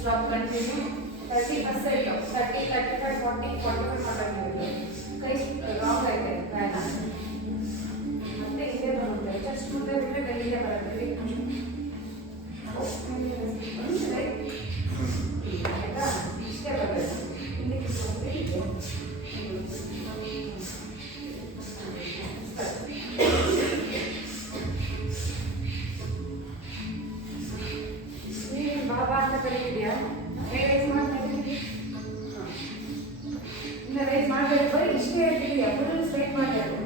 Stop continue 30%, 30, 35, 40, 45 ಮಾಡಂಗಿಲ್ಲ ಕೈ wrong ಐತೆ ಬೇಡ ಮತ್ತೆ ಇದೇ ಬರುತ್ತೆ ಜಸ್ಟ್ ಮುಂದೆ ಬಿಟ್ಟರೆ ಕೈಗೆ ಬರುತ್ತೆ ಇಷ್ಟೇ ಬರುತ್ತೆ ಹಿಂದಕ್ಕೆ ಹೋಗಿ ಬಾಬಾ ಅಂತ ಕರೀತಿದ್ಯಾ ರೈಸ್ ಮಾಡ್ತೀನಿ ಇನ್ನು ರೈಸ್ ಮಾಡಬೇಕು ಬರೀ ಇಷ್ಟೇ ಇರ್ತಿದೆಯಾ ಫುಲ್ ಸ್ಟ್ರೈಟ್ ಮಾಡಬೇಕು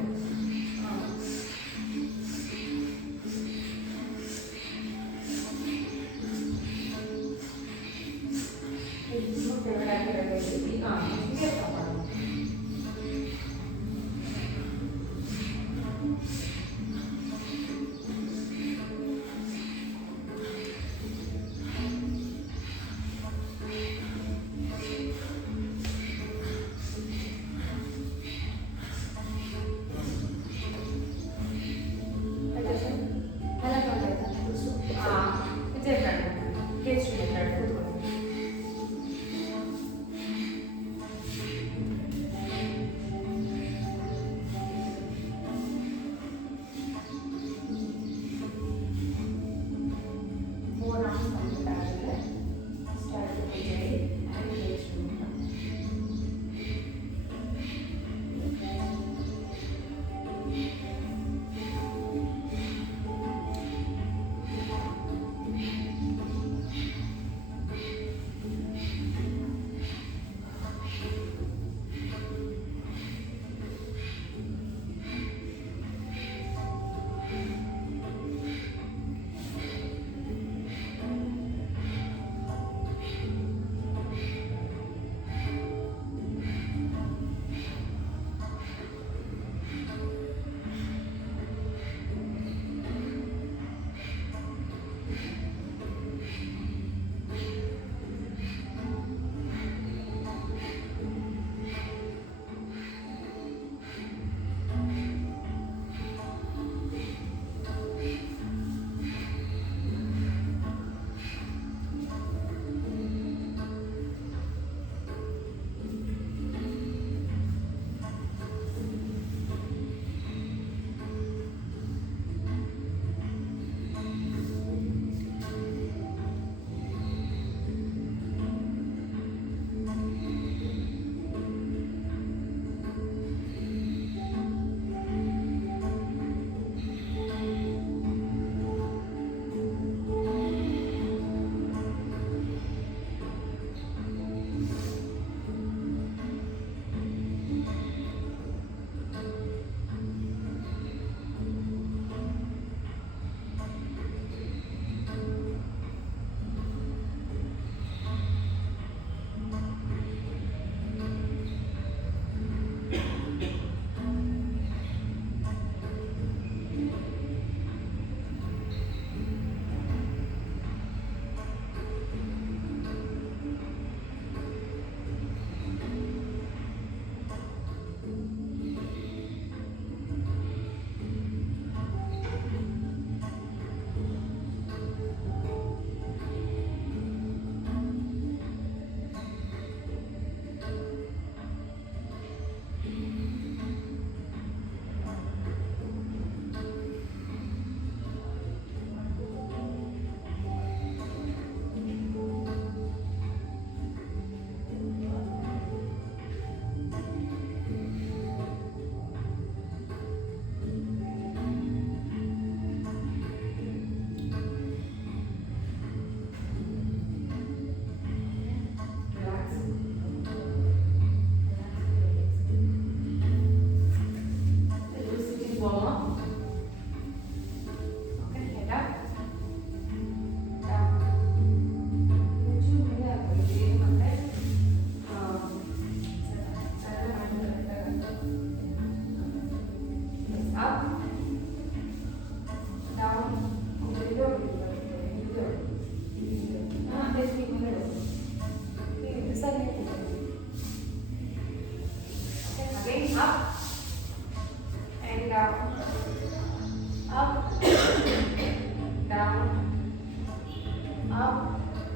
up,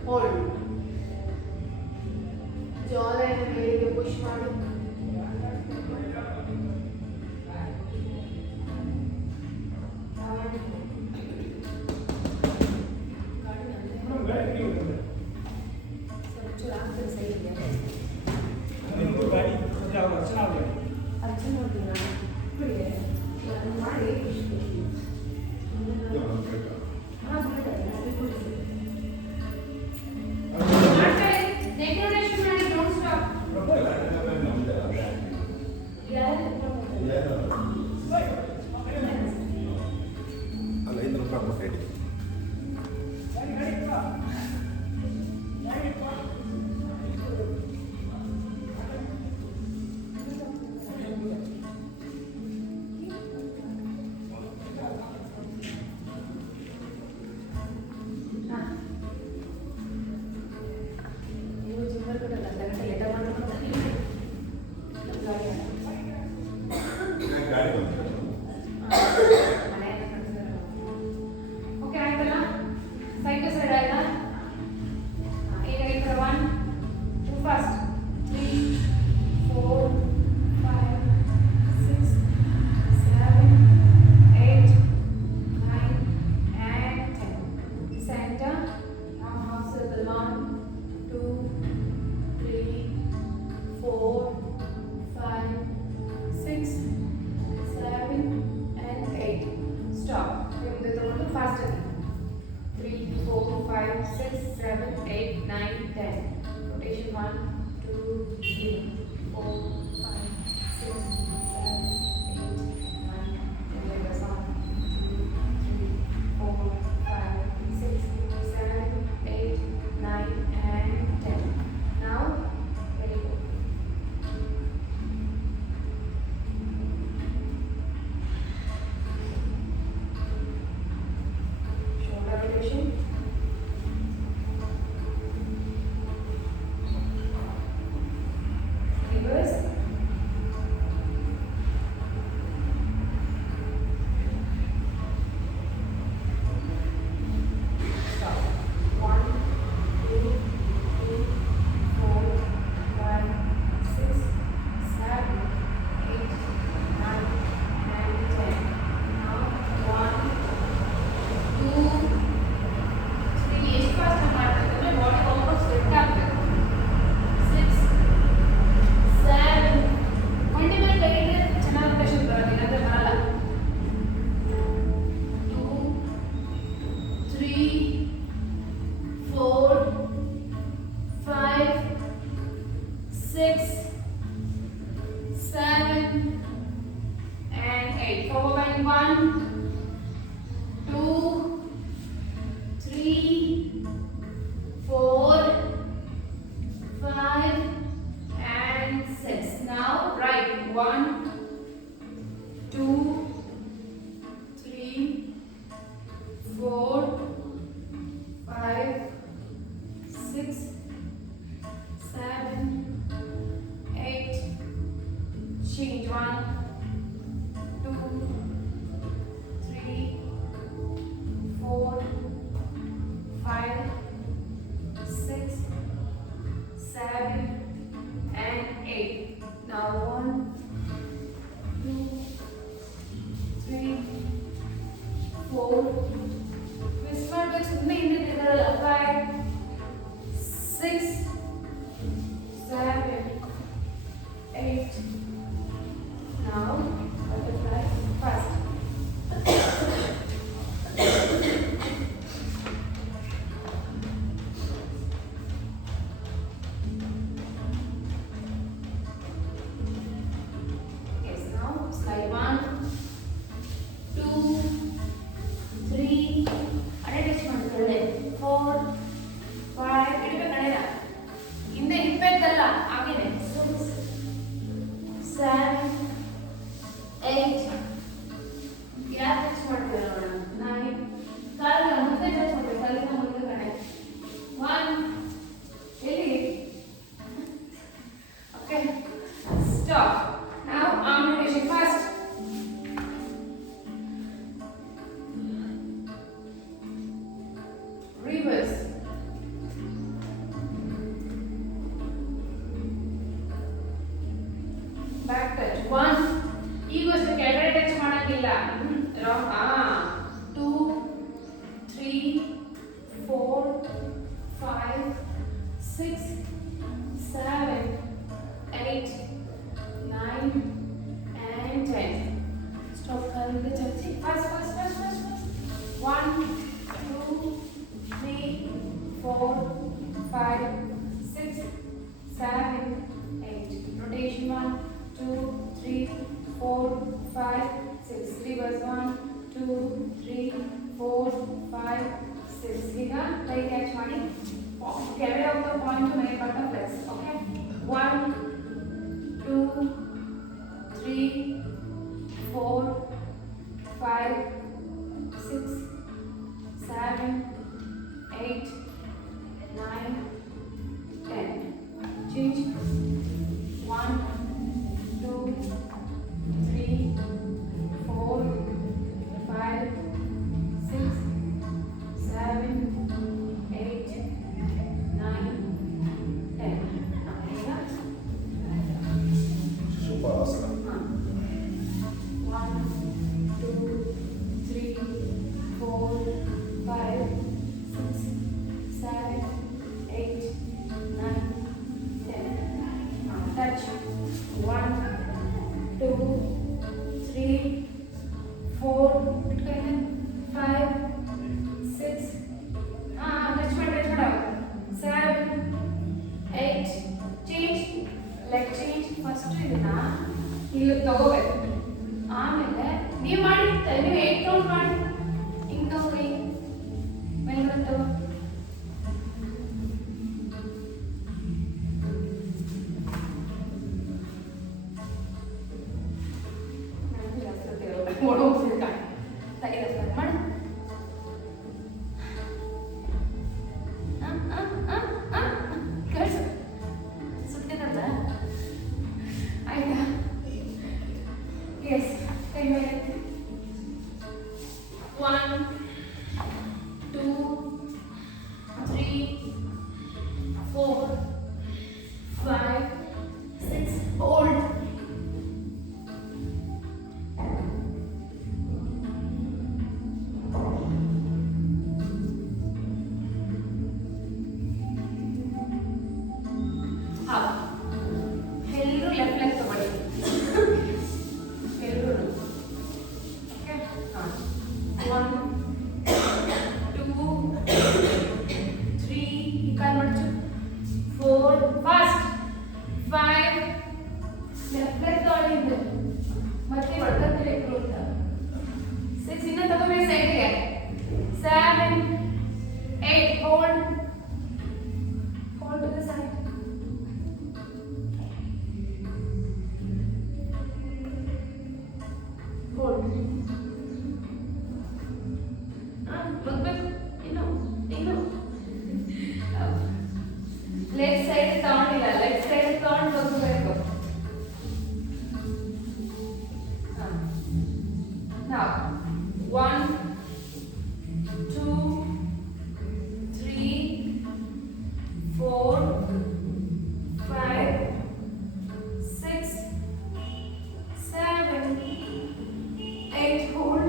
hold. Jawline ಮೇಲೆಗೆ push ಮಾಡಿ. ಓಕೆ ಆಯ್ತಲ್ಲ ಸೈಡ್ ಟು ಸೈಡ್ ಆಯ್ತಾ ಈಗ ಈ ಕಡೆ 1 2 fast 3 4 5 6 7 8 9 and 10 center now half circle 1 2 3 4 5 6 7 and 8 stop ನಿಮ್ಮದು ತಗೊಂಡು ಫಾಸ್ಟ್ ಆಗಿ 3 4 5 6 7 8 9 10 rotation 1 2 3 4 5 6 7 8 9 11 4 5 6 7 8 9 and 10 now very good. Shoulder rotation. Reverse. Stop. 1 2 3 4 5 6 7 8 9 and 10 now 1 2 3 ಎಷ್ಟು ಫಾಸ್ಟ್ ಮಾಡ್ತಿದ್ರೆ ಬಾಡಿ ಆಲ್ಮೋಸ್ಟ್ ಸ್ವೆಟ್ ಆಗ್ತದೆ 6 7 ಮಂಡಿ ಮೇಲೆ ಕೈ ಇಟ್ಟರೆ ಚೆನ್ನಾಗಿ rotation ಬರೋದು ಇಲ್ಲಾಂದ್ರೆ ಬರಲ್ಲ 2 3 4 5 6 7 and 8 forward bend 1 2 3 4 5 and 6 now right 1 2 3 4 5 6 7 8 change 1 2 3 4 5 6 7 and 8 now 1 2 3 4 twist ಮಾಡಬೇಕು ಸುಮ್ಮನೆ ಹಿಂದೆ ತಿರುಗಲ್ಲ 5 6 7 8 now butterfly fast yes now slide 1 2 3 ಅಡೆ ಟಚ್ ಮಾಡ್ಕೊಳ್ಳಿ 4 5 ಇಡಬೇಕು ನಡೆಯ ಹಿಂದೆ ಹಿಪ್ಪೆತ್ತಲ್ಲ ಆಗಿದೆ 6 7 8 ಯಾರು ಟಚ್ ಮಾಡ್ತೀರ ನೋಡೋಣ 9 ಕಾಲಿನ ಮುಂದೆ ಟಚ್ ಮಾಡ್ಬೇಕು ಕಾಲಿನ ಮುಂದೆ ಕಡೆ 1 ಎಲ್ಲಿ okay stop now arm rotation fast reverse 6, 7, 8, 9, and 10. Stop calling the church. Fast. 1, 2, 3, 4, 5, 6, 7, 8. Rotation 1, 2, 3, 4, 5, 6. Reverse 1, 2, 3, 4, 5, 6. ಈಗ ಕೈ ಕ್ಯಾಚ್ ಮಾಡಿ ಕೆಳಗೆ ಹೋಗ್ತಾ ಪಾಯಿಂಟ್ ಮೇಲೆ but plus. Okay 1, 2, 3, 4, 5, 6, 7, 8, 9, 10. Change 1, 2, 3, 4, 5, 6, 7, 8, 9, 10. Supasana. 1, 2, 3, 4, 5, 6, 7, 8, 9, 10. Touch. 1, 2, 3, 4, 5, 6. Touch ಮಾಡಿ 7, 8. Change. Leg change. First ಇದನ್ನ ಇಲ್ಲಿ ತಗೋಬೇಕು. ಆಮೇಲೆ ನೀವು ಮಾಡಿ ನೀವು 8 ಕೌಂಟ್ ಮಾಡಿ ಹಿಂಗೆ ತಗೋರಿ ಮೇಲ್ಗಡೆ ತಗೋ. ಮಾಡಿ ಸುಟ್ಟಿನಲ್ಲ ಆಯ್ತಾ? ಎಸ್ ಕೈ ಮೇಲೆ 1, 2, 3, 4, 5, 6. Hold. ಎಲ್ಲರೂ ಲೆಫ್ಟ್ ಲೆಗ್ ತಗೊಳ್ಳಿ. ಎಲ್ಲರೂ ಓಕೆ 1, 2, 3 ಈ ಕಾಲು ಮಡಚು 4 ಫಾಸ್ಟ್ 5 ಲೆಫ್ಟ್ ಲೆಗ್ ತಗೊಳ್ಳಿ. ಮತ್ತೆ ಹೊಡ್ಕಂತೀವಿ ಅಂತ 6 ಇನ್ನ ತಗೋಬೇಕು ಸೈಡ್ಗೆ 7, 8 hold to the side. Hold. Look back. Inno. Left side ತಗೊಂಡಿಲ್ಲ. Left side ತಗೊಂಡು ಹೋಗಬೇಕು. Now 1, 2, 3, 4, 5, 6, 7, 8. Hold.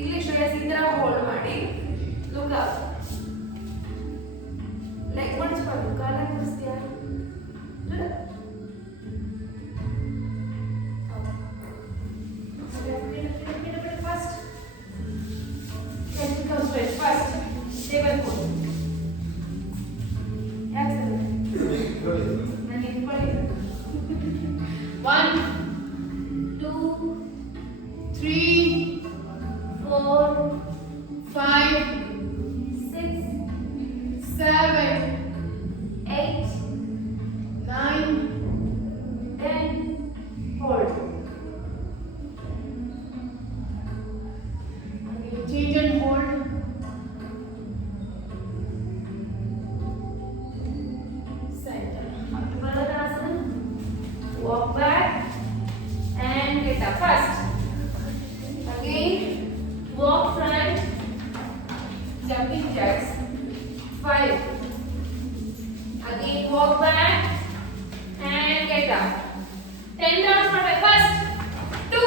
ಇಲ್ಲಿ ಶ್ರೇಯಸ್ ಈ ತರ ಹೋಲ್ಡ್ ಮಾಡಿ ಲುಕ್ ಅಪ್. ಲೆಗ್ ಮಡಿಸ್ಬಾರ್ದು, ಕಾಲ ಮಡಿಸ್ತೀಯಾ? ಫಸ್ಟ್ ಫಸ್ಟ್ ಟೇಬಲ್ ಫೋನ್ ಯಾಕೆ ನಾನು ಇಟ್ಕೊಳ್ಳಿ 1, 2, 3, 4, 5, 6, 7, 8, 9, 10. Hold. Change and hold. Center. Uttanasana. Walk back and get up. First. Again. Walk front. Jumping jacks. 5. Again walk back and get up. 10 rounds for my first. 2.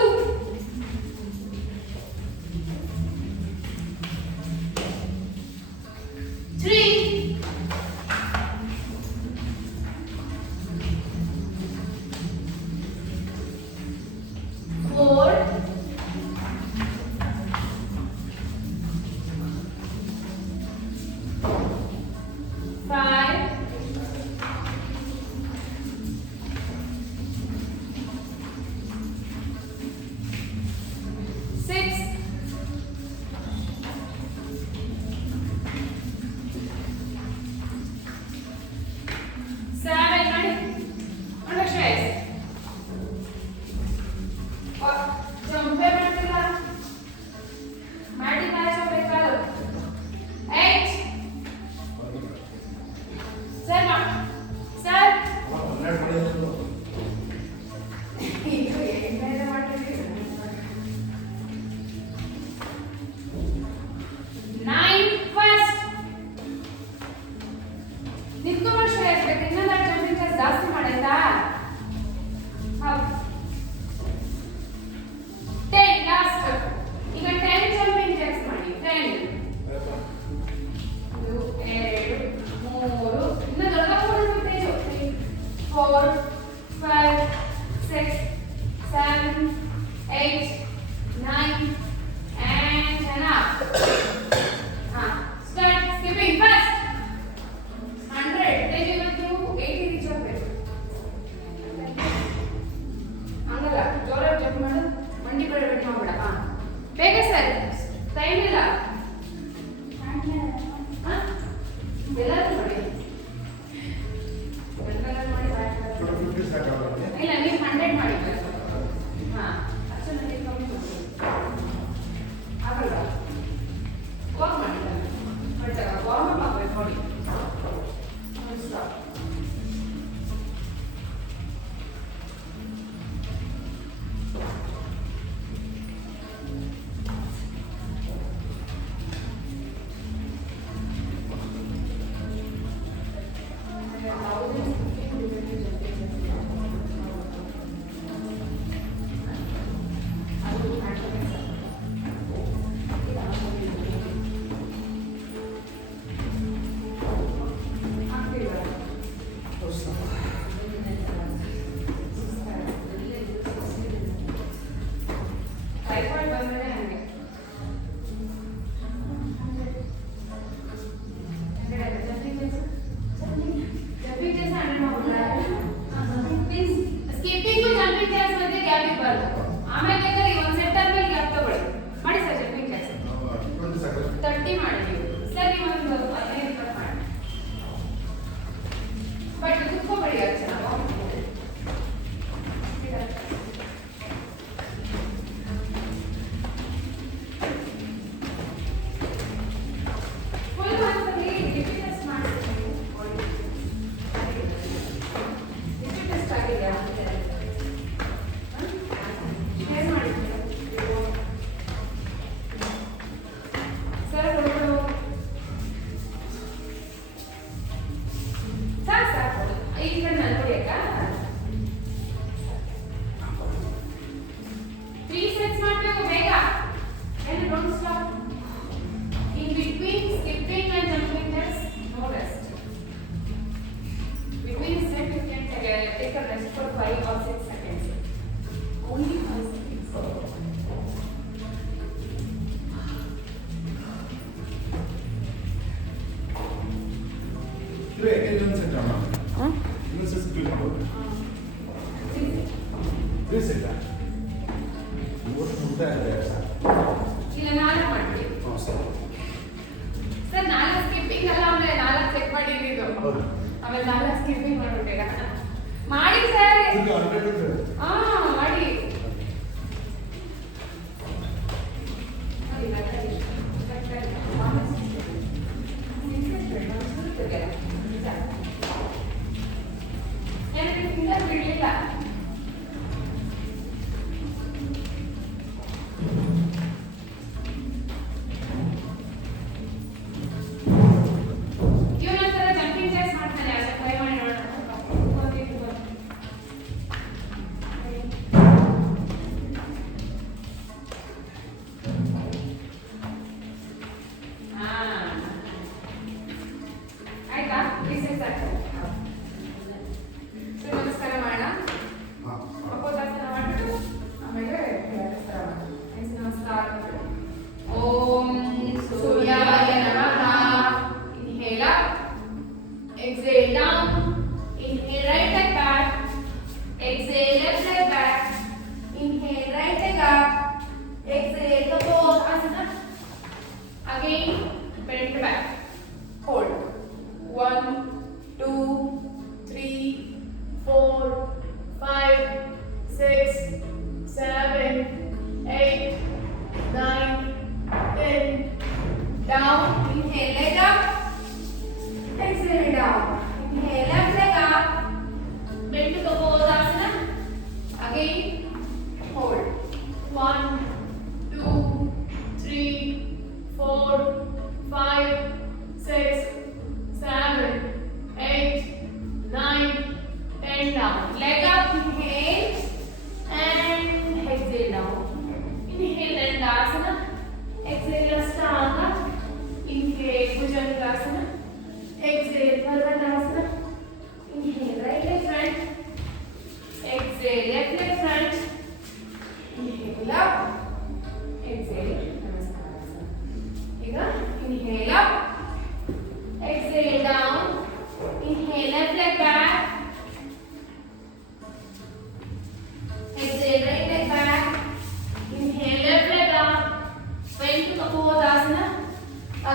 Time ಇಲ್ಲ. ಹಾ? ಎಲ್ಲರೂ ಮಾಡಿ. ಎಲ್ಲರೂ ಮಾಡಿ back ಮಾಡಿ. 50 ಸಾಕಲ್ಲ? ಇಲ್ಲ, ನೀವು 100 ಮಾಡಿ ಬೇಕು. ಹಾ, ಅಷ್ಟು ನನಗೆ ಕಮ್ಮಿ ಕೊಡ್ತೀನಿ. ಆಗಲ್ಲ. ವಾಕ್ ಮಾಡಿಲ್ಲ. ಬಟ್ ವಾರ್ಮ್ ಅಪ್ ಆಗಬೇಕು ನೋಡಿ. ಸ್ಟಾಪ್. ಟೈಫಾಯ್ಡ್ ಬಂದ್ರೆ ಹಂಗೆ ಸ್ಕಿಪ್ಪಿಂಗ್ ಜಂಪಿಂಗ್ ಜಾಕ್ಸ್ ಮಧ್ಯೆ ಗ್ಯಾಪ್ ಇರಬಾರ್ದು. ಆಮೇಲೆ ಬೇಕಾದ್ರೆ ಒಂದು ಸೆಟ್ ಆದ್ಮೇಲೆ ಗ್ಯಾಪ್ ತಗೊಳ್ಳಿ. ಮಾಡಿ ಸರ್ ಜಂಪಿಂಗ್ ಜಾಕ್ಸ್ 20 ಸಾಕಲ್ಲ? 30 ಮಾಡಿ ನೀವು. ಸರ್ ನೀವು ಒಂದು 15 ಮಾಡಿ. ಬಟ್ ಕುತ್ಕೋಬೇಡಿ ಅರ್ಚನಾ. ಫುಲ್ ಒಂದ್ಸಲಿ ಡಿಫಿ ಟೆಸ್ಟ್ ಮಾಡಿಸ್ತೀನಿ. ಡಿಫಿ ಟೆಸ್ಟ್ ಆಗಿದೆಯಾ? ಶೇರ್ ಮಾಡಿದ್ದೀರಾ? ಸರ್ ಒಬ್ಬರು ಸಾಕು ಈ ಕಡೆ ನಾನು ಹೊಡಿಯಕ್ಕ 3 ಸೆಟ್ಸ್ ಮಾಡಬೇಕು ಬೇಗ. ಏನು don't stop. In between skipping and jumping there's no rest. Between set you can take a rest for 5 or 6 seconds. Only 5 seconds. ಇದು ಯಾಕೆ ಇನ್ನೊಂದು ಸೆಟ್ ಅಮ್ಮ? ಇನ್ನೊಂದು ಸೆಟ್ ಸ್ಪ್ಲಿಟ್ ಮಾಡ್ಬೋದು. 3 ಸೆಟ್ ಮೂರು ಮುಗ್ತಾ ಇದೆ ಸರ್. ಇಲ್ಲ 4 ಮಾಡಿ. ಹಾಂ ಸರ್. ಸರ್ 4 ಸ್ಕಿಪ್ಪಿಂಗ್ ಅಲ್ಲ, ಆಮೇಲೆ 4 ಸೆಟ್ ಮಾಡಿದ್ದು ಇದು. ಹೌದು. ಆಮೇಲೆ 4 ಸ್ಕಿಪ್ಪಿಂಗ್ ಮಾಡ್ಬಿಟ್ಟಿರ ಮಾಡಿ ಸರ್. ಈಗ 100 ಇದೆ. ಹಾ ಮಾಡಿ. ಎರಡು ಫಿಂಗರ್ ಬಿಡ್ಲಿಲ್ಲ. ಇವನೊಂಥರ ಜಂಪಿಂಗ್ ಜಾಕ್ಸ್ ಮಾಡ್ತಾನೆ. ಅದನ್ನ ಟ್ರೈ ಮಾಡಿ ನೋಡೋಣ.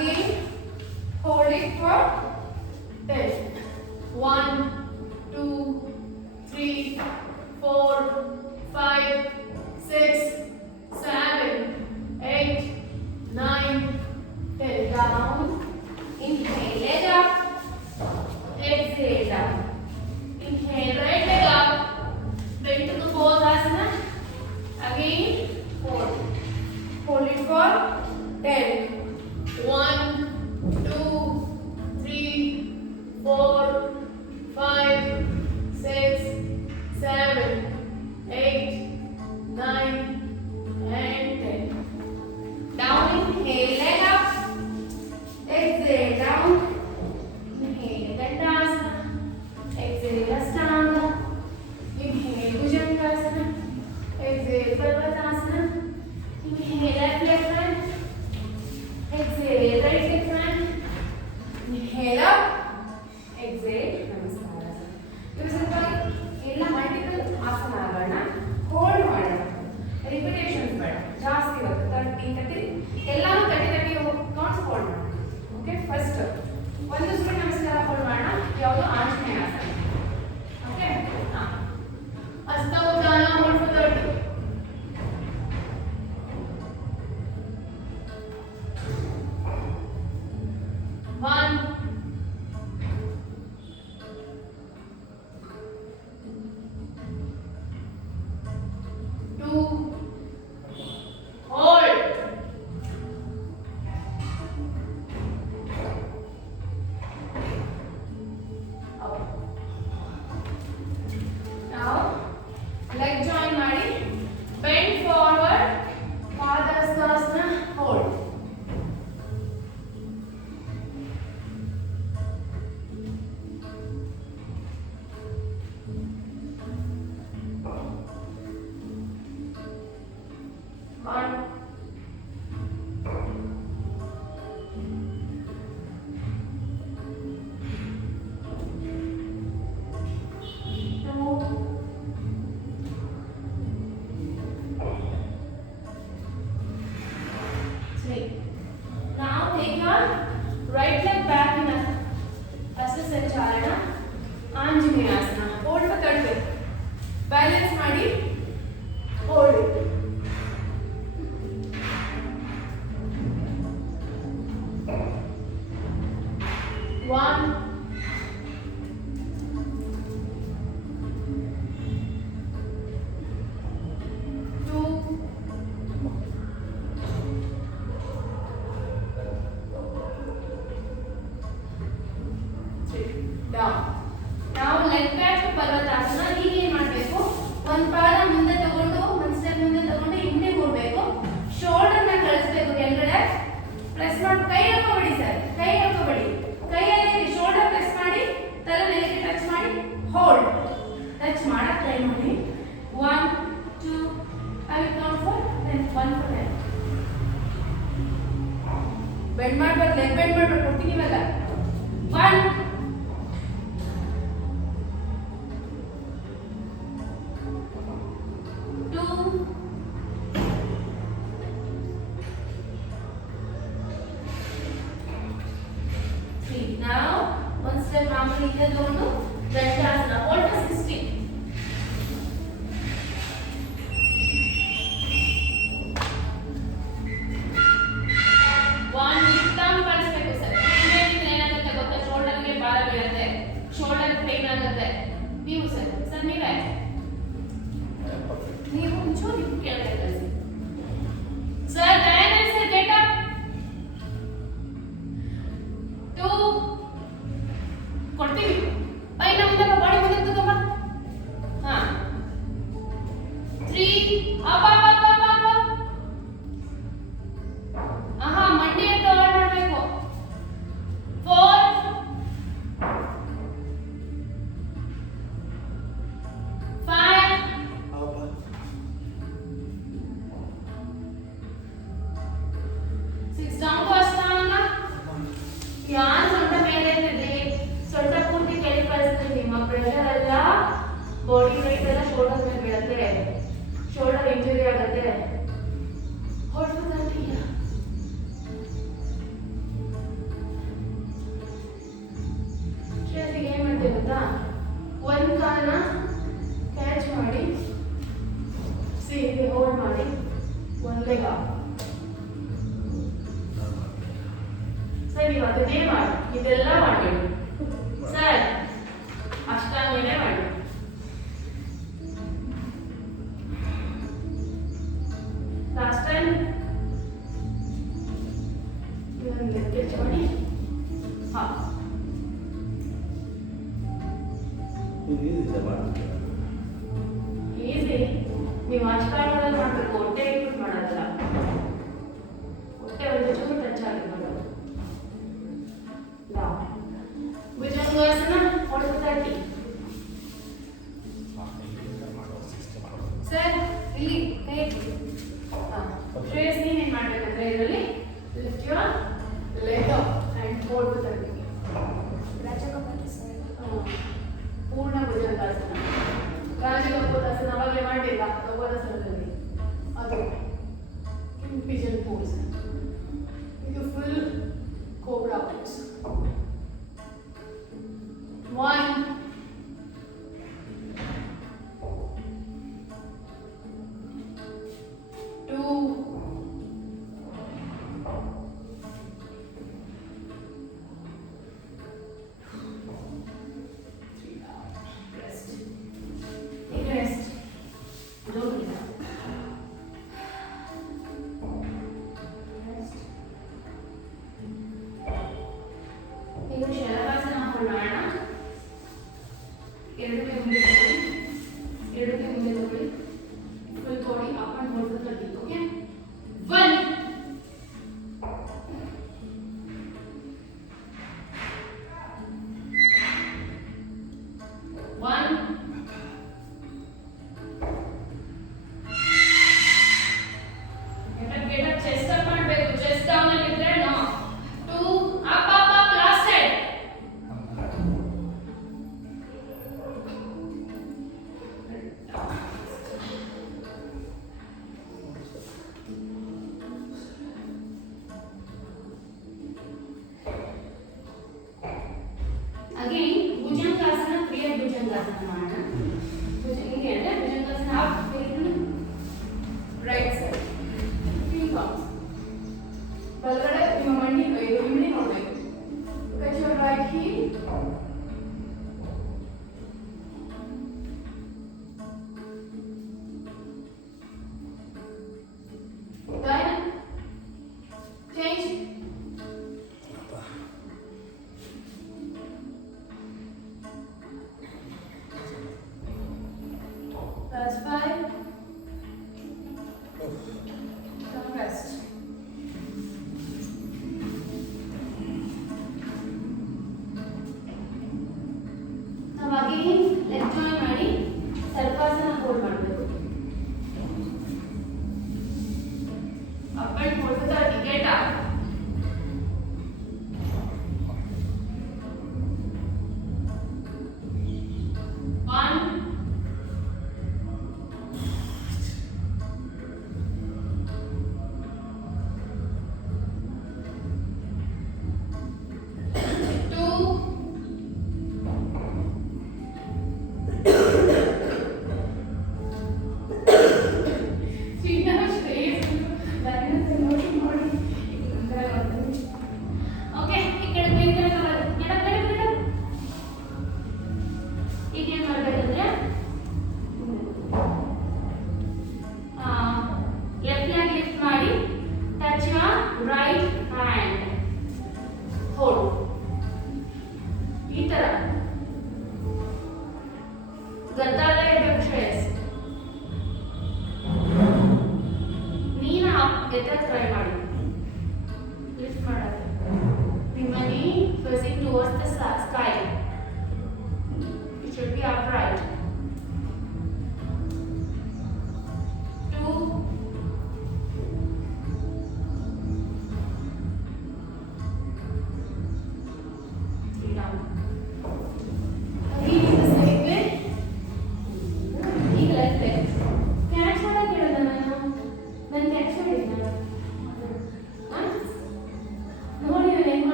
Again, hold it for 10. 1, 2, 3, 4, 5, 6, 7, 8, 9, 10. Down. Inhale, leg up. Exhale, down. Inhale, right leg up. Bend to the pose asana. Again, hold. Hold it for 10. 1, 2, 3, 4, 5, 6, 7, 8, 9, and 10. Down, inhale, leg up. Exhale, down. Inhale, Dandasana. Exhale, Ashtanga. Inhale, Bhujangasana. Exhale, Parvatasana. Inhale, left hand. Exhale, right hand. Inhale up. Exhale, Namaskara. ಇವು ಸ್ವಲ್ಪ ಎಲ್ಲ multiple ಆಸನ ಆಗೋಣ. Hold ಮಾಡೋಣ. Repetitions ಬೇಡ. ಜಾಸ್ತಿ ಇರುತ್ತೆ. 30 ಎಲ್ಲಾನು 30 ಕೌಂಟ್ಸ್ ಹೋಲ್ಡ್ ಮಾಡೋಣ. ಓಕೆ, ಫಸ್ಟ್ ಒಂದು ಸೂರ್ಯ ನಮಸ್ಕಾರ ಹೋಲ್ಡ್ ಮಾಡೋಣ. ಯಾವುದು ಆಂಜನೇಯ ಆಸನ. ಓಕೆ, ಹಸ್ತೋದ್ಧಾನ hold for 30. One, 2, hold. Up. Now leg join ಮಾಡಿ bend forward, ಪಾದಹಸ್ತಾಸನ hold. One, 2, 3. Now take your right leg back in a Hasta Anjaneyasana. Hold for 30. Balance ಮಾಡಿ hold it. One, 2, 3. Down. Now leg back to Parvatasana. ಈಗ ಏನು ಮಾಡಬೇಕು? ಒಂದು ಪಾದ ಮುಂದೆ ತಗೊಂಡು ಒಂದು ಸ್ಟೆಪ್ ಮುಂದೆ ತಗೊಂಡು ಹಿಂದೆ ಹೋಗಬೇಕು. ಶೋಲ್ಡರ್ ನ ಕಳಿಸಬೇಕು ಕೆಳಗಡೆ. ಪ್ರೆಸ್ ಮಾಡಿ ಕೈ ಎಳ್ಕೊಬೇಡಿ ಸರ್. ಕೈ ಎಳ್ಕೊಬೇಡಿ. ಕೈಯಲ್ಲಿ ಶೋಲ್ಡರ್ ಪ್ರೆಸ್ ಮಾಡಿ ತಲೆ ನೆಲಕ್ಕೆ ಟಚ್ ಮಾಡಿ ಹೋಲ್ಡ್. ಟಚ್ ಮಾಡಕ್ಕೆ ಟ್ರೈ ಮಾಡಿ. 1, 2, I will count for 10. 1 for 10. Bend ಮಾಡಬೇಕು, ಲೆಗ್ ಬೆಂಡ್ ಮಾಡಬೇಕು. ಕೊಡ್ತೀನಿವಲ್ಲ. 1, 2, 3. Now one step ಮಾಮೂಲಿ ಹಿಂದೆ ತಗೊಂಡು dandasana hold for 60. One down ಕಳಿಸಬೇಕು ಸರ್. ಹಿಂದೆ ಏನಾಗುತ್ತೆ ಗೊತ್ತಾ? ಶೋಲ್ಡರ್ಗೆ ಭಾರ ಬೀಳುತ್ತೆ, ಶೋಲ್ಡರ್ ಪೇನ್ ಆಗುತ್ತೆ. ನೀವು ಸರ್ ನೀವೇ ನೀವು ಒಂಚೂರು ಕೆಳಗೆ ಕಳಿಸಿ sir. Dayanand sir get up. 2 ಕೊಡ್ತೀವಿ. ಬೈ ಮುಂದೆ ಬಾಡಿ ಮುಂದೆ ತಗೊಂಬ. ಹಾ 3 up up up up up. ಆಹಾ ಮಂಡಿ ತಗೊಂಡು ಮಾಡಬೇಕು. 4 5 6 down to Ashtanga. ಯಾರು ಸೊಂಟ ಮೇಲೆ ಇರ್ತೀವಿ, ಸೊಂಟ ಪೂರ್ತಿ ಕೆಳಗೆ ಕಳಿಸ್ತೀವಿ. ನಿಮ್ಮ ಪ್ರೆಷರ್ ಎಲ್ಲ ಬಾಡಿ ವೆಯ್ಟ್ ಎಲ್ಲ ಶೋಲ್ಡರ್ ಮೇಲೆ ಬೀಳುತ್ತೆ, ಶೋಲ್ಡರ್ ಇಂಜುರಿ ಆಗುತ್ತೆ. ಹೊರಟು ನೀವು ಅದನ್ನೇ ಮಾಡಿ, ಇದೆಲ್ಲ ಮಾಡಬೇಡಿ ಸರ್, ಅಷ್ಟಾಂಗನೇ ಮಾಡಿ. ಲಾಸ್ಟ್ ಟೈಮ್ ಕೆಚ್ ಮಾಡಿ. ಹಾ ಈಸಿ. ನೀವು ಅಷ್ಟಾಂಗದಲ್ಲಿ ಮಾಡಬೇಕು, ಹೊಟ್ಟೆ ಇಟ್ಬಿಟ್ಟು ಮಾಡೋದಲ್ಲ. ಹೊಟ್ಟೆ ಒಂದು ಚೂರು ಟಚ್ ಆಗಿರ್ಬೋದು. ಭುಜಂಗಾಸನ ಹೊಡೆದು ತಟ್ಟಿ. ಸರ್ ಇಲ್ಲಿ ಕೈ ಶ್ರೇಯಸ್ ನೀನೇನು ಮಾಡಬೇಕಂದ್ರೆ ಇದರಲ್ಲಿ lift your leg up and hold ತಟ್ಟಿ. ಪೂರ್ಣ ಭುಜಂಗಾಸನ. ರಾಜಕಪೋತಾಸನ ಅವಾಗಲೇ ಮಾಡಿಲ್ಲ, ಕಪೋತಾಸನದಲ್ಲಿ ಅದು ಪಿಜನ್ ಪೋಸ್. ಇದು full cobra pose. 1 2 rest. Take a rest. Don't get up. Rest. ಈಗ ಶಲಭಾಸನ ಹಾಕೊಳ್ಳೋಣ. ಎರಡಕ್ಕೆ ಮುಂದೆ ತಗೊಳ್ಳಿ. Full body up and hold ತಗೊಳ್ಳಿ. Okay 1 1 get up chest up ಮಾಡಬೇಕು. ಚೆಸ್ಟ್ ಡೌನ್ ಅಲ್ಲಿ ಇದ್ರೆ no. 2 up last side. Again ಭುಜಂಗಾಸನ, ಕ್ರಿಯಾ ಭುಜಂಗಾಸನ ಮಾಡೋಣ. ಹಿಂಗೆ ಅಂದ್ರೆ ಭುಜಂಗಾಸನ ಹಾಫ್ ರೈಟ್ ಸೈಡ್ 3 ಕೌಂಟ್ಸ್. ಬಲಗಡೆ ನಿಮ್ಮ ಮಂಡಿ ನೋಡಬೇಕು. Touch your right heel. Done. Change. That's 5. Some rest. ನಾವು ಅಗೇನ್ ಲೆಗ್ ಜಾಯಿನ್ ಮಾಡಿ ಸರ್ಪಾಸನ ಹೋಲ್ಡ್ ಮಾಡಬೇಕು. Up and hold thirty. Get up. 1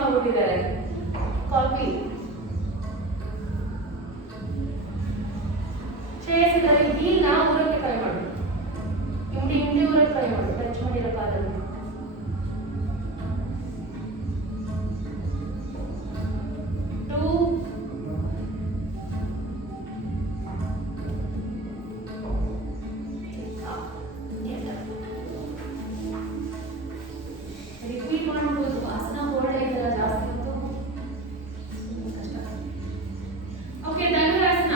ಮಾಡ್ಬಿಟ್ಟಿದ್ದಾರೆ copy ಸ್ಟ್ರೇಸ್ ಇದ್ದರೆ ಹೀಲ್ನ ಊರಕ್ಕೆ ಟ್ರೈ ಮಾಡು. ಹಿಂಡಿ ಊರಕ್ಕೆ ಟ್ರೈ ಮಾಡು. ಟಚ್ ಮಾಡಿರೋ ಕಾಲಲ್ಲಿ. ರಿಪೀಟ್ ಮಾಡ್ಬೋದು. ಆಸನ ಹೋಲ್ಡ್ ಆಯ್ತಲ್ಲ ಜಾಸ್ತಿ ಹೊತ್ತು ಕಷ್ಟ. Okay, dhanurasana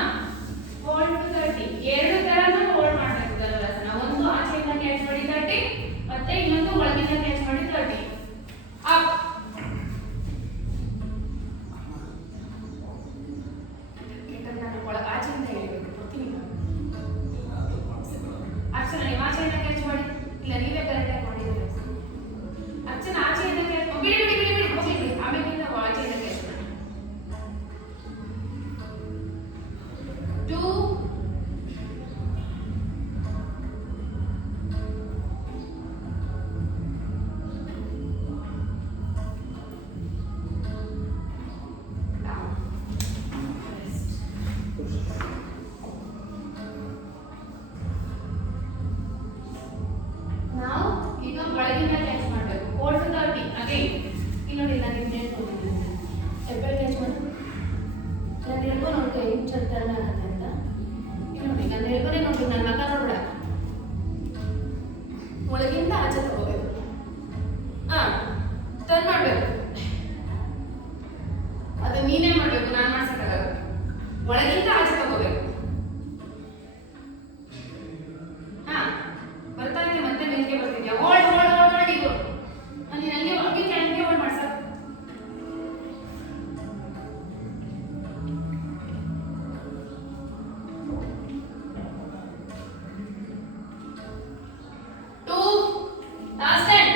hold to 30. ಎರಡು ತರನ ಹೋಲ್ಡ್ ಮಾಡಬೇಕು ಧನುರಾಸನ. ಒಂದು ಆಚೆಯಿಂದ ಕ್ಯಾಚ್ ಮಾಡಿ 30 ಮತ್ತೆ ಇನ್ನೊಂದು ಒಳಗಿಂದ ಕ್ಯಾಚ್ ಮಾಡಿ 30. ಅಪ್. ಆಚೆಯಿಂದ ಹೇಳಿಬೇಕು ಗೊತ್ತಿಲ್ಲ. ಅರ್ಚನಾ ನೀವು ಆಚೆಯಿಂದ ಕ್ಯಾಚ್ ಮಾಡಿ. ಇಲ್ಲ ನೀವೇ ಕರೆಕ್ಟಾಗಿ ಮಾಡಿದ್ರೆ ಅರ್ಚನಾ ಆಚೆಯಿಂದ ಕ್ಯಾಚ್ ಬಿಡಿ ಬಿಡಿ ಬಿಡಿ ಬಿಡಿ ಹೋಗಿ ಆಮೇಲೆ ನಾವು ಆಚೆಯಿಂದ ಕ್ಯಾಚ್ ಮಾಡಿ. 2 ನಾವು ಈಗ ಒಳಗಿಂದ ಕ್ಯಾಚ್ ಮಾಡಬೇಕು. Hold to 30 again. ಇಲ್ಲಿ ನೋಡಿ ನಾನು ನಿಮ್ಗೆ ಹೇಳ್ಕೊಟ್ಟಿದ್ದೀನಿ. ಎಬ್ಬೆಲ್ ಕ್ಯಾಚ್ ಮಾಡಿ. ನಾನು ಹೇಳ್ಕೊಂಡು ನೋಡಿ ಹಿಂಗೆ ಚಲ್ತಾನೆ ಆಗುತ್ತೆ ಅಂತ. ಇಲ್ಲಿ ನೋಡಿ ನಾನು ಹೇಳ್ಕೊಂಡೆ ನೋಡಿ ನನ್ನ ಮಕ್ಕ ನೋಡ್ಬೇಡ. ಒಳಗಿಂದ ಆಚೆ ತಗೋಬೇಕು. ಟರ್ನ್ ಮಾಡಬೇಕು. ಅದು ನೀನೇ ಮಾಡಬೇಕು, ನಾನು ಮಾಡ್ಸಕ್ಕಾಗಲ್ಲ. ಒಳಗಿಂದ ಆಚೆ ತಗೋಬೇಕು. ಬರ್ತಾ ಇದೆ ಮತ್ತೆ ಮೇಲ್ಗೆ ಬರ್ತಿದ್ಯಾ. ಹೋಲ್ಡ್ ಹೋಲ್ಡ್ ಹೋಲ್ಡ್ ಮಾಡಿ ಗೋ. ಅಲ್ಲಿ ನನಗೆ ಒಳಗಿಂದ ಹಂಗೆ ಹೋಲ್ಡ್ ಮಾಡ್ಸ. Two last time.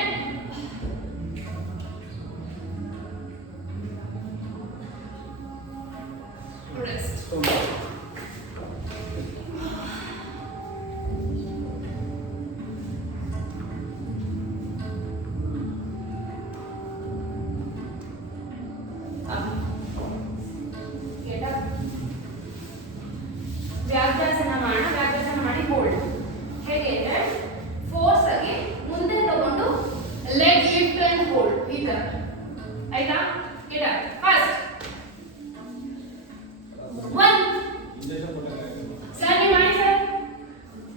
ರೆಸ್ಟ್. ವ್ಯಾಘ್ರಾಸನ ಮಾಡೋಣ. ವ್ಯಾಘ್ರಾಸನ ಮಾಡಿ ಹೋಲ್ಡ್. ಹೇಗೆ ಅಂದ್ರೆ ಫೋರ್ಸ್ ಆಗಿ ಮುಂದೆ ತಗೊಂಡು ಲೆಗ್ ಲಿಫ್ಟ್ ಅಂಡ್ ಹೋಲ್ಡ್ ಈ ತರ. ಆಯ್ತಾ? Get up fast. 1 ಸರ್ ನೀವು ಮಾಡಿ ಸರ್.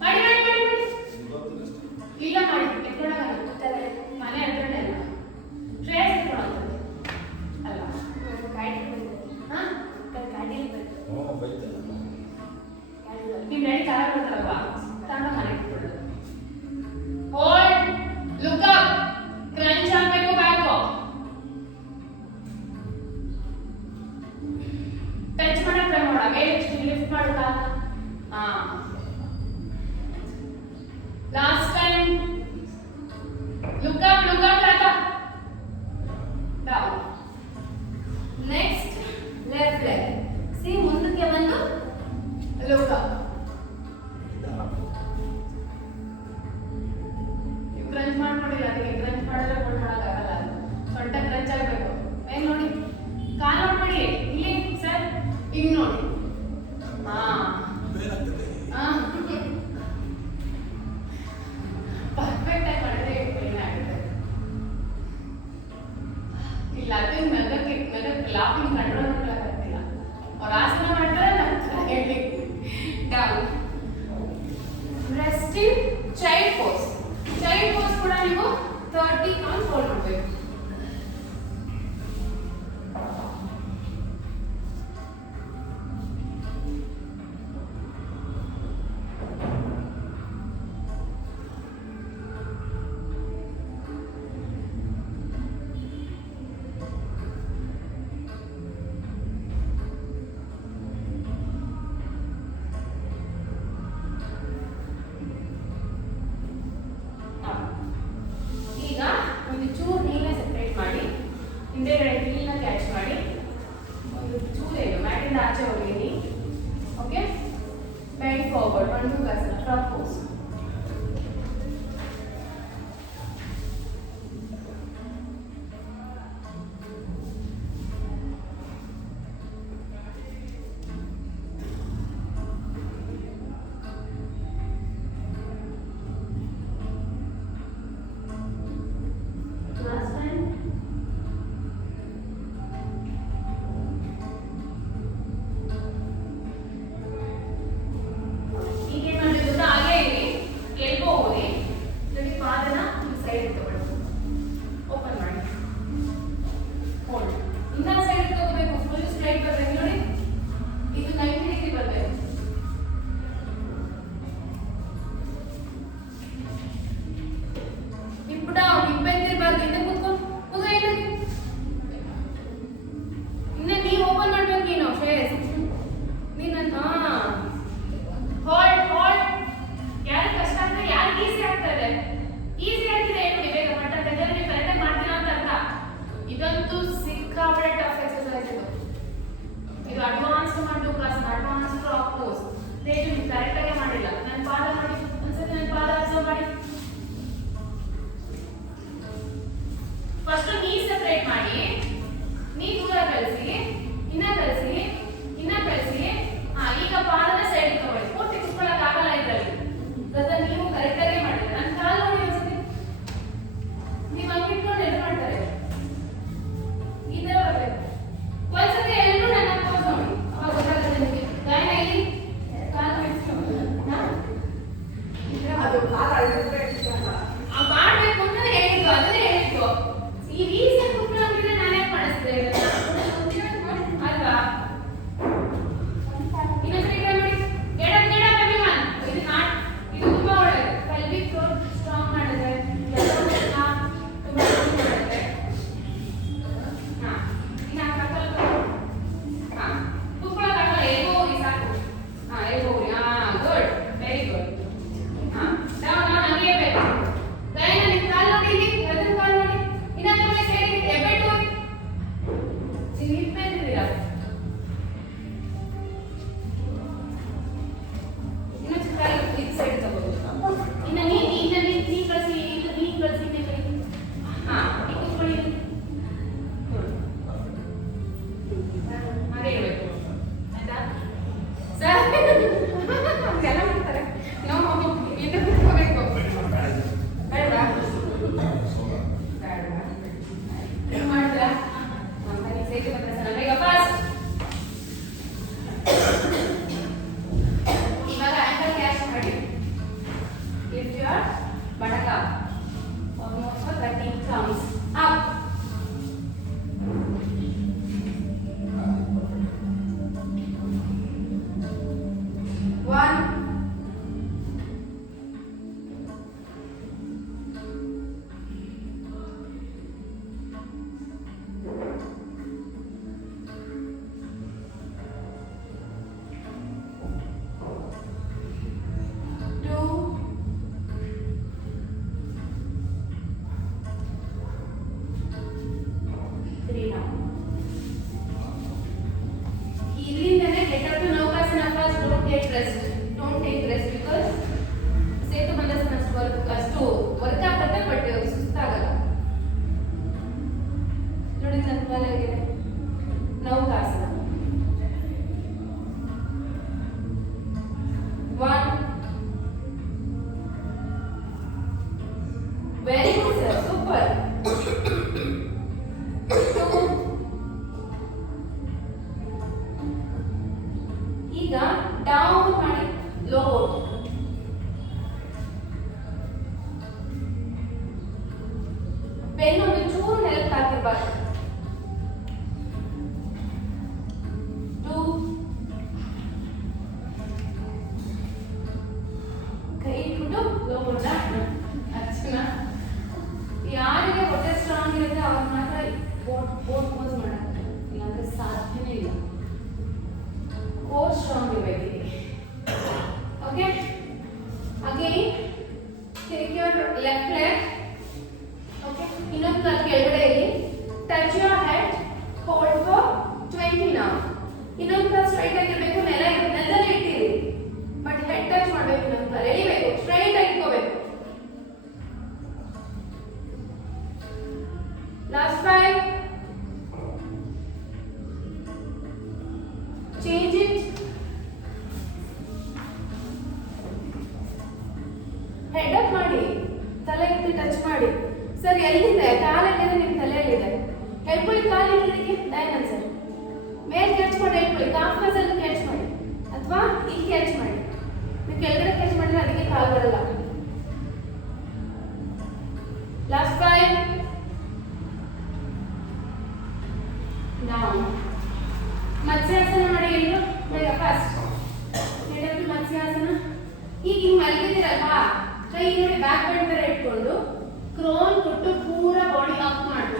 ಮಾಡಿ ಮಾಡಿ ಮಾಡಿ ಮಾಡಿ. ಇಲ್ಲ ಮಾಡಿ ಎತ್ಕೊಂಡಾಗ ಮನೆ ಹತ್ರನೇ ಅಲ್ಲ. ಶ್ರೇಯಸ್ ಎತ್ಕೊಳ್ಳೋದು ಅಲ್ಲ. ಗಾಡಿ ಗಾಡಿಯಲ್ಲಿ ಬರ್ತದೆ. ನಿಮ್ಮ ಡ್ಯಾಡಿ ಕಾರ್ ಬರ್ತಾರಲ್ವಾ ತಗೊಂಡು ಮನೆಗೆ ಇಟ್ಕೊಳ್ಳೋದು. ಹೋಲ್ಡ್. Look up. ಕ್ರಂಚ್ ಆಗಬೇಕು ಬ್ಯಾಕು. ಟಚ್ ಮಾಡಕ್ ಟ್ರೈ ಮಾಡ. ಮೇಲೆ ಲಿಫ್ಟ್ ಮಾಡು ಕಾಲ. Last time. ಲುಕ್ ಅಪ್ ಲಾತ. ಡೌನ್. Next left leg. ಸಿ ಮುಂದಕ್ಕೆ ಬಂದು ಲುಕ್ ಅಪ್. ನೀವು ಕ್ರಂಚ್ ಮಾಡ್ಕೊಂಡಿಲ್ಲ. ಅದಕ್ಕೆ ಕ್ರಂಚ್ ಮಾಡಿದ್ರೆ ಹೋಲ್ಡ್ ಮಾಡೋಕ್ಕಾಗಲ್ಲ. ಸೊಂಟ ಕ್ರಂಚ್ ಆಗಬೇಕು. ಏನು ನೋಡಿ ಕಾಲು ನೋಡ್ಬೇಡಿ. ಇಲ್ಲಿ ಸರ್ ಹಿಂಗ್ ನೋಡಿ. ಪರ್ಫೆಕ್ಟ್ ಆಗಿ ಮಾಡಿದ್ರೆ ಏನಾಗುತ್ತೆ ಇಲ್ಲ. ಅದನ್ನ ನಗಕ್ಕೆ ಲಾಫಿಂಗ್ ಕಂಟ್ರೋಲ್ ಮಾಡೋಕ್ಕಾಗ್ತಿಲ್ಲ. ಅವ್ರು ಆಸನ ಮಾಡ್ತಾರೆ ಹೇಳಿ. Down. Resting child pose. Child pose ಕೂಡ ನೀವು 30 ಕೌಂಟ್ ಹೋಲ್ಡ್ ಮಾಡಬೇಕು. ಈಗ ಒಂದು ಚೂರು ನೀರನ್ನ ಸೆಪರೇಟ್ ಮಾಡಿ ಹಿಂದೆಗಡೆ ಹೀಲ್ನ ಕ್ಯಾಚ್ ಮಾಡಿ ಒಂದು ಚೂರೇನು ಮ್ಯಾಟಿಂದ ಆಚೆ ಹೋಗಿರಿ. Okay, bend forward. ಮಂಡೂಕಾಸನ ಫ್ರಾಗ್ ಪೋಸ್. ಇನ್ನು ಚಿತ್ರ ಇದು ಸೈಡ್ ತಗೋದು. ಇನ್ನು ನೀ ಕಳಿಸಿ ಹಾ ಕೂತ್ಕೊಳ್ಳಿ. ಹಾಗೆ ಇರಬೇಕು ಆಯ್ತಾ ಸರ್? ಎಲ್ಲ ಮಾಡ್ತಾರೆ. ನಾವು ಇದು ಕೂತ್ಕೋಬೇಕು ಬೇಡವಾ? ಏನು ಮಾಡಿದ್ರಾ? ಬನ್ನಿ ಸೇರಿ ಬಂದ್ರೆ ಸರ್ ಬೇಗ ಫಾಸ್ಟ್. ಇವಾಗ ಆಂಕಲ್ ಕ್ಯಾಚ್ ಮಾಡಿ. Lift your buttock up. Almost for 13 counts. Up. One. Two. Three now. ಇಲ್ಲಿಂದನೇ get up to ನೌಕಾಸನ first. Don't get rest. Don't take rest because ಸೇತು ಬಂದಸನ ಅಷ್ಟು ವರ್ಕ್ ಆಗುತ್ತೆ ಬಟ್ ಸುಸ್ತಾಗಲ್ಲ. ನೋಡಿ ನನ್ನ ಕಾಲಾಗಿದೆ ನೌಕಾಸನ. One. Very good sir. Super. Two. ಈಗ ಡೌನ್ ಮಾಡಿ ಲೋ ಬೆನ್ನು ಒಂದು ಚೂರು ನೆಲಕ್ಕೆ ಹಾಕಿರ್ಬಾರ್ದು. ಟೂ. ಕೈ ಇಟ್ಬಿಟ್ಟು ಲೋ ಅರ್ಚನ. ಯಾರಿಗೆ ಹೊಟ್ಟೆ ಸ್ಟ್ರಾಂಗ್ ಇರುತ್ತೆ ಅವ್ರ ಮಾತ್ರ ಬೋಟ್ ಪೋಸ್ ಮಾಡಕ್ಕೆ, ಇಲ್ಲಾಂದ್ರೆ ಸಾಧ್ಯನೇ ಇಲ್ಲ. ಕೋರ್ ಸ್ಟ್ರಾಂಗ್ ಇರಬೇಕು. Okay again take your left leg. Okay ಇನ್ನೊಂದು ಕಾಲು ಕೆಳಗಡೆ ಇಲ್ಲಿ. Touch your head. Hold for 20 ನಾವು. ಇನ್ನೊಂದು ಕಾಲು ಸ್ಟ್ರೈಟ್ ಆಗಿರಬೇಕು. ನೆಲದಲ್ಲಿ ಇಟ್ಟಿರಿ ಬಟ್ ಹೆಡ್ ಟಚ್ ಮಾಡಬೇಕು. ಇನ್ನೊಂದು ಕಾಲು ಎಳಿಬೇಕು. ಸ್ಟ್ರೈಟ್ ಆಗಿ ಇಟ್ಕೋಬೇಕು. Last 5. Change it. Head up ಮಾಡಿ. ತಲೆ ಎತ್ತಿ ಟಚ್ ಮಾಡಿ. ಸರ್ ಎಲ್ಲಿದೆ? ಕಾಲಲ್ಲಿದೆ, ನಿಮ್ಮ ತಲೆಯಲ್ಲಿದೆ. ಹೇಳ್ಕೊಳ್ಳಿ ಕಾಲಿಗೆ ಡೈನಲ್ ಸರ್. ಮೇಲೆ ಕ್ಯಾಚ್ ಮಾಡಿ ಹೇಳ್ಕೊಳ್ಳಿ. ಕಾಫ್ ಮಸಲ್ ಕ್ಯಾಚ್ ಮಾಡಿ ಅಥವಾ ಇಲ್ಲಿ ಕ್ಯಾಚ್ ಮಾಡಿ. ನೀವು ಕೆಳಗಡೆ ಕ್ಯಾಚ್ ಮಾಡಿದ್ರೆ ಅದಕ್ಕೆ ಕಾಲು ಬರಲ್ಲ. Last 5. Down. ಮತ್ಸ್ಯಾಸನ ಮಾಡಿ ಎಲ್ಲರೂ ಬೇಗ ಫಾಸ್ಟ್. ಹೇಳಕ್ಕೆ ಮತ್ಸ್ಯಾಸನ. ಈಗ ಹಿಂಗೆ ಮಲಗಿದ್ದೀರಲ್ವಾ, ಕೈ ನೋಡಿ ಬ್ಯಾಕ್ ಬೆಂಡ್ ತರ ಇಟ್ಕೊಂಡು ಕ್ರೋನ್ ಕೊಟ್ಟು ಪೂರಾ ಬಾಡಿ ಅಪ್ ಮಾಡಿ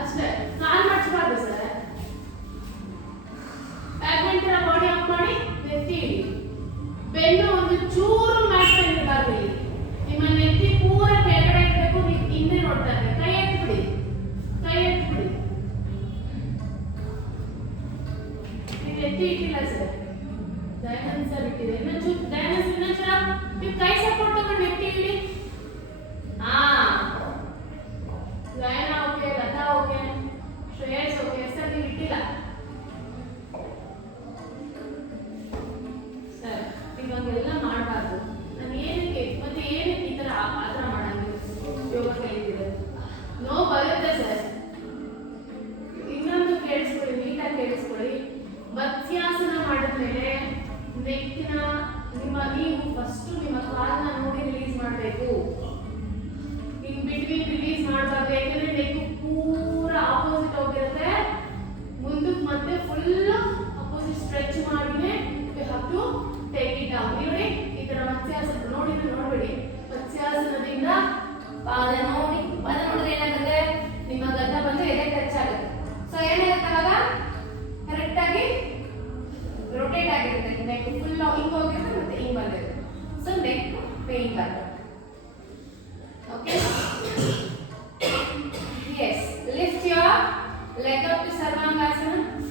ಅಷ್ಟೇ. ಕಾಲ್ ಮಡಚಬಾರ್ದು ಸರ್. ಬ್ಯಾಕ್ ಬೆಂಡ್ ತರ ಬಾಡಿ ಅಪ್ ಮಾಡಿ ನೆತ್ತಿ ಇಡಿ. ಬೆನ್ನು ಒಂದು ಚೂರು ಮ್ಯಾಟ್ ಮೇಲೆ ಇರಬಾರ್ದು. ಇಲ್ಲಿ ನಿಮ್ಮ ನೆತ್ತಿ ಪೂರಾ ಕೆಳಗಡೆ ಇರಬೇಕು. ನೀವು ಹಿಂದೆ ನೋಡ್ತಾ ಇದ್ರೆ ಕೈ ಎತ್ಬಿಡಿ. ಎತ್ತಿ ಇಟ್ಟಿಲ್ಲ ಸರ್. ದಯಾನಂದ್ ಸರ್ ಇಟ್ಟಿದೆ. ದಯಾನಂದ್ ಇನ್ನೊಂಚೂರ ನೀವು ಕೈ ಸಪೋರ್ಟ್ ತಗೊಂಡು ಎತ್ತಿ ಇಡಿ. Layana okay, Latha okay, Shreyas okay. Sir ನೀವು ಇಟ್ಟಿಲ್ಲ ಸರ್. ಇವಾಗೆಲ್ಲ ಮಾಡಬಾರ್ದು. ನಾನು ಏನಕ್ಕೆ ಮತ್ತೆ ಏನಕ್ಕೆ ಈ ಥರ ಆ ಥರ ಮಾಡಂಗೆ ಯೋಗ ಕಲಿತಿದೆ. ನೋ ಬರುತ್ತೆ ಸರ್. ಇನ್ನೊಂದು ಕೇಳಿಸ್ಕೊಳ್ಳಿ, ನೀಟಾಗಿ ಕೇಳಿಸ್ಕೊಳ್ಳಿ. ಮತ್ಸ್ಯಾಸನ ಮಾಡಿದ್ಮೇಲೆ ನೆಕ್ಕಿನ ನೀವು ಫಸ್ಟ್ ನಿಮ್ಮ ಕಾಲನ್ನ ನೋಡಿ ರಿಲೀಸ್ ಮಾಡಬೇಕು. ಇನ್ ಬಿಟ್ವೀನ್ ರಿಲೀಸ್ ಮಾಡಬಾರ್ದು. ಯಾಕಂದ್ರೆ ನೆಕ್ ಪೂರಾ ಆಪೋಸಿಟ್ ಹೋಗಿರುತ್ತೆ. ಮುಂದಕ್ಕೆ ಮತ್ತೆ ಫುಲ್ ಆಪೋಸಿಟ್ ಸ್ಟ್ರೆಚ್ ಮಾಡಿನೇ you have to take it down. ನೋಡಿ ಈ ತರ ಮತ್ಸ್ಯಾಸನ ನೋಡಬೇಡಿ. ಮತ್ಸ್ಯಾಸನದಿಂದ ಪಾದ ನೋಡಿದ್ರೆ ಏನಾಗುತ್ತೆ? ನಿಮ್ಮ ಗದ್ದ ಬಂದು ಎದೆ ಟಚ್ ಆಗುತ್ತೆ. ಸೊ ಏನಾಗುತ್ತೆ ಅವಾಗ? ಕರೆಕ್ಟ್ ಆಗಿ ರೊಟೇಟ್ ಆಗಿರುತ್ತೆ. ನೆಕ್ ಫುಲ್ ಹಿಂಗ್ ಹೋಗಿರುತ್ತೆ ಮತ್ತೆ ಹಿಂಗ್ ಬಂದಿರುತ್ತೆ. ಸೊ ನೆಕ್ ಪೇನ್ ಬರುತ್ತೆ. Okay yes. Lift your leg up to Sarvangasana.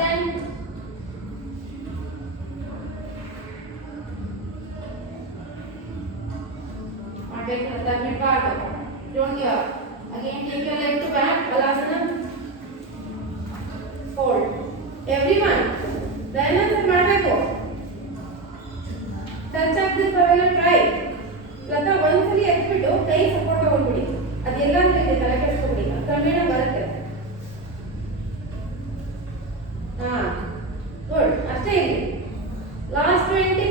10. Don't give up. Again, take your leg to back. Balasana. Hold. Everyone. Balance and ಮಾಡಬೇಕು. Touch up this parallel try. Latha ಒಂದ್ಸಲಿ ಎತ್ಬಿಟ್ಟು ಕೈ ಸಪೋರ್ಟ್ ತಗೊಂಡ್ಬಿಡಿ. ಅದೆಲ್ಲ ಅಂತ ಇದೆ ತಲೆ ಕೆಡಿಸ್ಕೊಬಿಡಿ. ಕ್ರಮೇಣ ಬರುತ್ತೆ. ಗುಡ್. ಅಷ್ಟೇ ಇಲ್ಲಿ. ಲಾಸ್ಟ್ 20.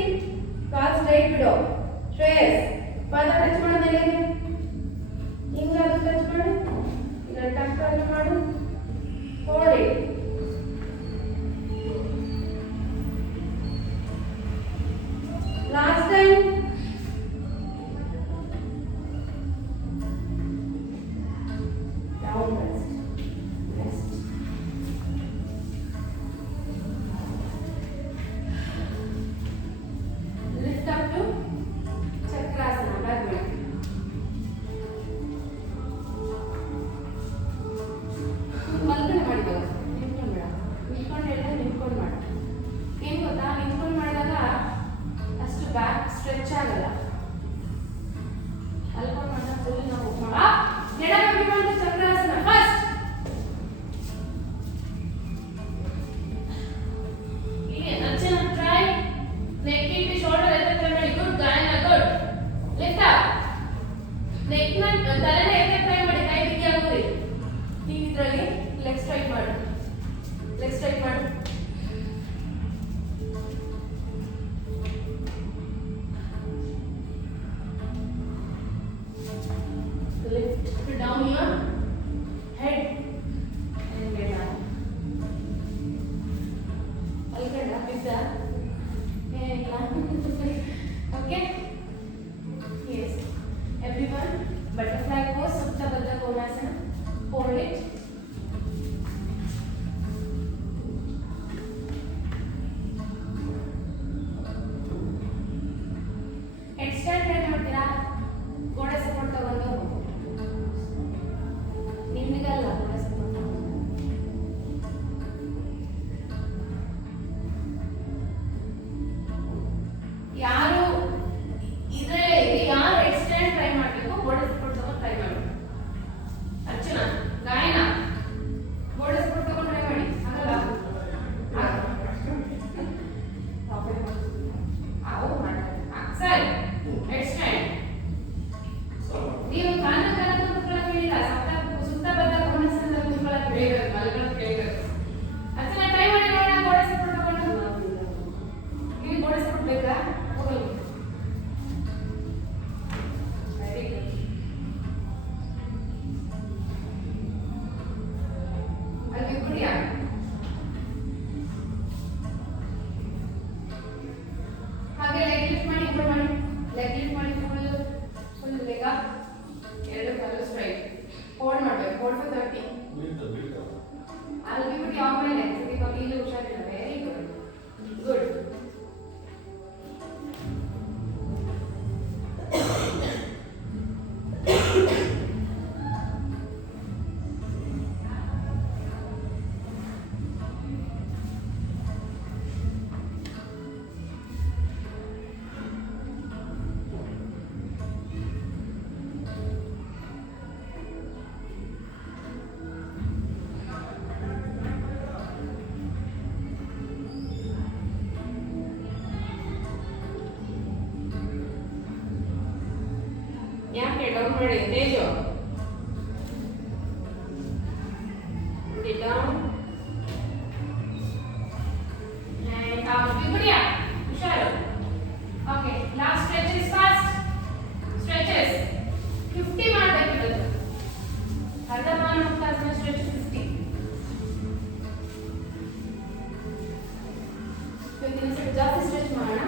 ಕಾಲ್ ಸ್ಟ್ರೈಟ್ ಬಿಡು. ಶ್ರೇಯಸ್ ಪಾದ ಟಚ್ ಮಾಡೋದು ಎಲ್ಲಿಗೆ? ಹಿಂಗಾದ್ರೂ ಟಚ್ ಮಾಡು. ಇಲ್ಲ ಟಚ್ ಆದ್ರೂ ಮಾಡು. Hold it. Last time. Down rest. Rest. Lift up to Chakrasana. Back bend. ಮಲ್ಕನೆ ಮಾಡಿದಾಗ ನಿಂತ್ಕೊಂಡು ಬೇಡ. ನಿಂತ್ಕೊಂಡು ಹೇಳಿದ್ರೆ ನಿಂತ್ಕೊಂಡು ಮಾಡು. ಏನು ಗೊತ್ತಾ, ನಿಂತ್ಕೊಂಡು ಮಾಡಿದಾಗ ಅಷ್ಟು ಬ್ಯಾಕ್ ಸ್ಟ್ರೆಚ್ ಆಗಲ್ಲ. ಮಲ್ಕೊಂಡು ಮಾಡಿದಾಗ ಫುಲ್ ನಾವು ಎಡ ಕಮ್ಮಿ ಮಾಡಿ ಚಕ್ರಾಸನ ಫಸ್ಟ್. ಹೀಗೆ ಅರ್ಚನ ಟ್ರೈ. ನೆಕ್ ಇಟ್ಟು ಶೋಲ್ಡರ್ ಎತ್ತ ಮಾಡಿ. ಗುಡ್ ಗಾಯನ. ಗುಡ್. Lift up. ನೆಕ್ ನ ತಲೆನ ಎತ್ತ ಟ್ರೈ ಮಾಡಿ. ಕೈ ಬಿಗಿ ಆಗೋರಿ. ಇದರಲ್ಲಿ ಲೆಗ್ ಸ್ಟ್ರೈಟ್ ಮಾಡು. ಲೆಗ್ ಸ್ಟ್ರೈಟ್ ಮಾಡು. Lift down your head and get down. ಅಲ್ಕಂಡ ಬಿದ್ದ ಏನಿಲ್ಲ. Okay? Yes. Everyone, butterfly pose, Supta Baddha Konasana. Hold it. Headstand ಏನು ಮಾಡ್ತೀರಾ? ಗೋಡೆ ಸಪೋರ್ಟ್ ತಗೊಂಡು ನಿಮ್ಗಲ್ಲ ಗೋಡೆ ಸಪೋರ್ಟ್ ತಗೊಂಡು. ಯಾರು ಇದರಲ್ಲಿ ಯಾರು ಎಕ್ಸ್ಟೆಂಡ್ ಟ್ರೈ ಮಾಡಬೇಕು ಗೋಡೆ ಸಪೋರ್ಟ್ ತಗೊಂಡು ಟ್ರೈ ಮಾಡಿ. ಅರ್ಚನಾ ಗಾಯನ ಗೋಡೆ ಸಪೋರ್ಟ್ ತಗೊಂಡು ಟ್ರೈ ಮಾಡಿ. ಆಗಲ್ಲ. ಸರಿ. ಎಕ್ಸ್ಟೆಂಡ್. ನೀವು ಕಾಲ ಕಾಲ ಕೂತ್ಕೊಳ್ಳೋಕೆ ಹೇಳಿಲ್ಲ. ಸುತ್ತ ಬದ್ದ ಕೋನಸನ್ನ ಕೂತ್ಕೊಳ್ಳೋಕೆ ಹೇಳಿದ್ರು. ಮಲ್ಕೊಳ್ಳೋಕೆ ಹೇಳಿದ್ರು. ಅರ್ಚನಾ ಟ್ರೈ ಮಾಡಿ ನೋಡೋಣ ಗೋಡೆ ಸಪೋರ್ಟ್ ತಗೊಂಡು. ನೀವು ಗೋಡೆ ಸಪೋರ್ಟ್ ಬೇಕಾ? ಹೋಗಲಿ. Very good. ಅಲ್ಲಿ ಕುಡಿಯಾ? ಹಾಗೆ ಲೆಗ್ ಲಿಫ್ಟ್ ಮಾಡಿ. ಇಂಪ್ರೂವ್ ಮಾಡಿ. ಲೆಗ್ ಲಿಫ್ಟ್ ಮಾಡಿ. Full leg up. ಎರಡು ಕಾಲು ಸ್ಟ್ರೈಟ್. ಹೋಲ್ಡ್ ಮಾಡಬೇಕು. Hold for 30. ಅಲ್ಲಿ ಬಿಟ್ಬಿಟ್ಟು ಆಮೇಲೆ ಇವಾಗ ಇಲ್ಲಿ ಹುಷಾರಿಲ್ಲ. Very good. ಗುಡ್. ಯಾಕೆ ಡೌನ್ ಮಾಡಿ? Teju down and up. Vibhudiya, ಹುಷಾರು. Okay, last stretches fast. Stretches 50 ಮಾಡಬೇಕು. ಇವತ್ತು ಅರ್ಧಮಾನ ಮುಕ್ತಾಸನ ಸ್ಟ್ರೆಚ್ 50. 15 ನಿಮಿಷ ಜಾಸ್ತಿ ಸ್ಟ್ರೆಚ್ ಮಾಡೋಣ.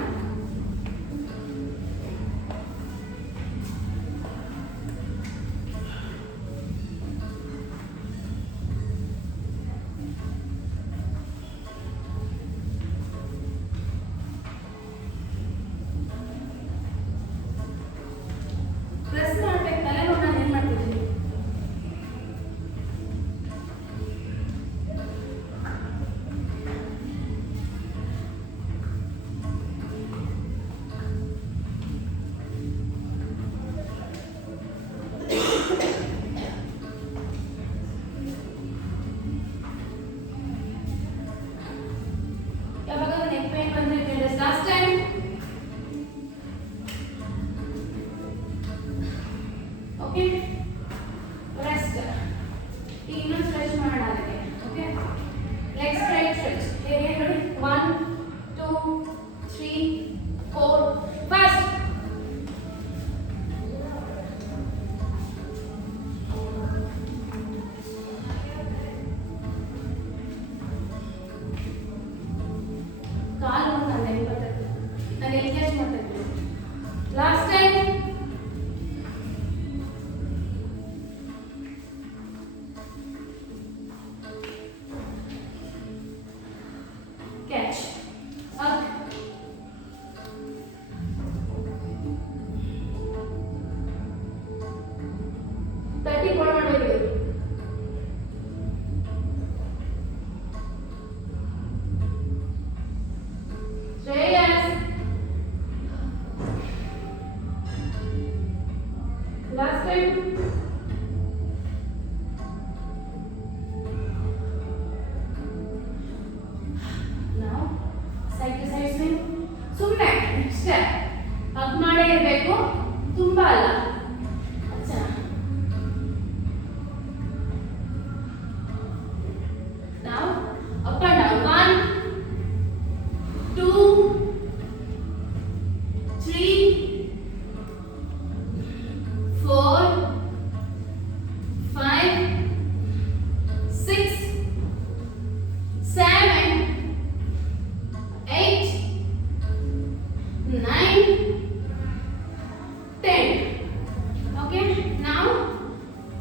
catch, up, 30 hold ಮಾಡಬೇಕು. Shreyas last time. Now side to side swing. ಸುಮ್ಮನೆ ಇಷ್ಟೇ ಹಗ್ ಮಾಡೇ ಇರಬೇಕು, ತುಂಬಾ ಅಲ್ಲ. ಅಚ್ಚಾ now up and down 1 2 3 4 5 6 7 8 9 10. Okay, now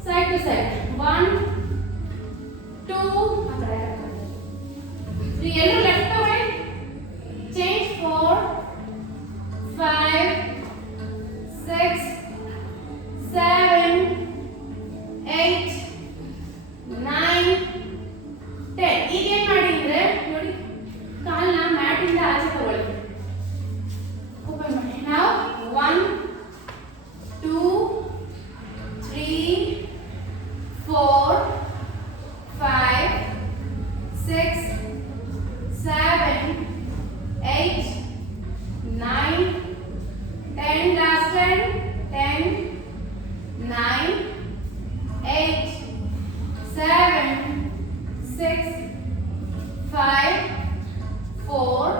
side to side 1 2 3 ಎಲ್ಲರೂ ಲೆಫ್ಟ್ ತಗೊಳ್ಳಿ. change 4 5 6 7 8 9 10. ಈಗ ಏನ್ ಮಾಡಿ ಅಂದ್ರೆ ನೋಡಿ, ಕಾಲ್ನ ಮ್ಯಾಟ್ ಇಂದ ಆಚೆ ತಗೊಳ್ಳಿ. ಓಪನ್ ಮಾಡಿ. ನಾವು 1 2 3 4 5 6 7 8 9 10. last time 10 9 8 7 6 5 4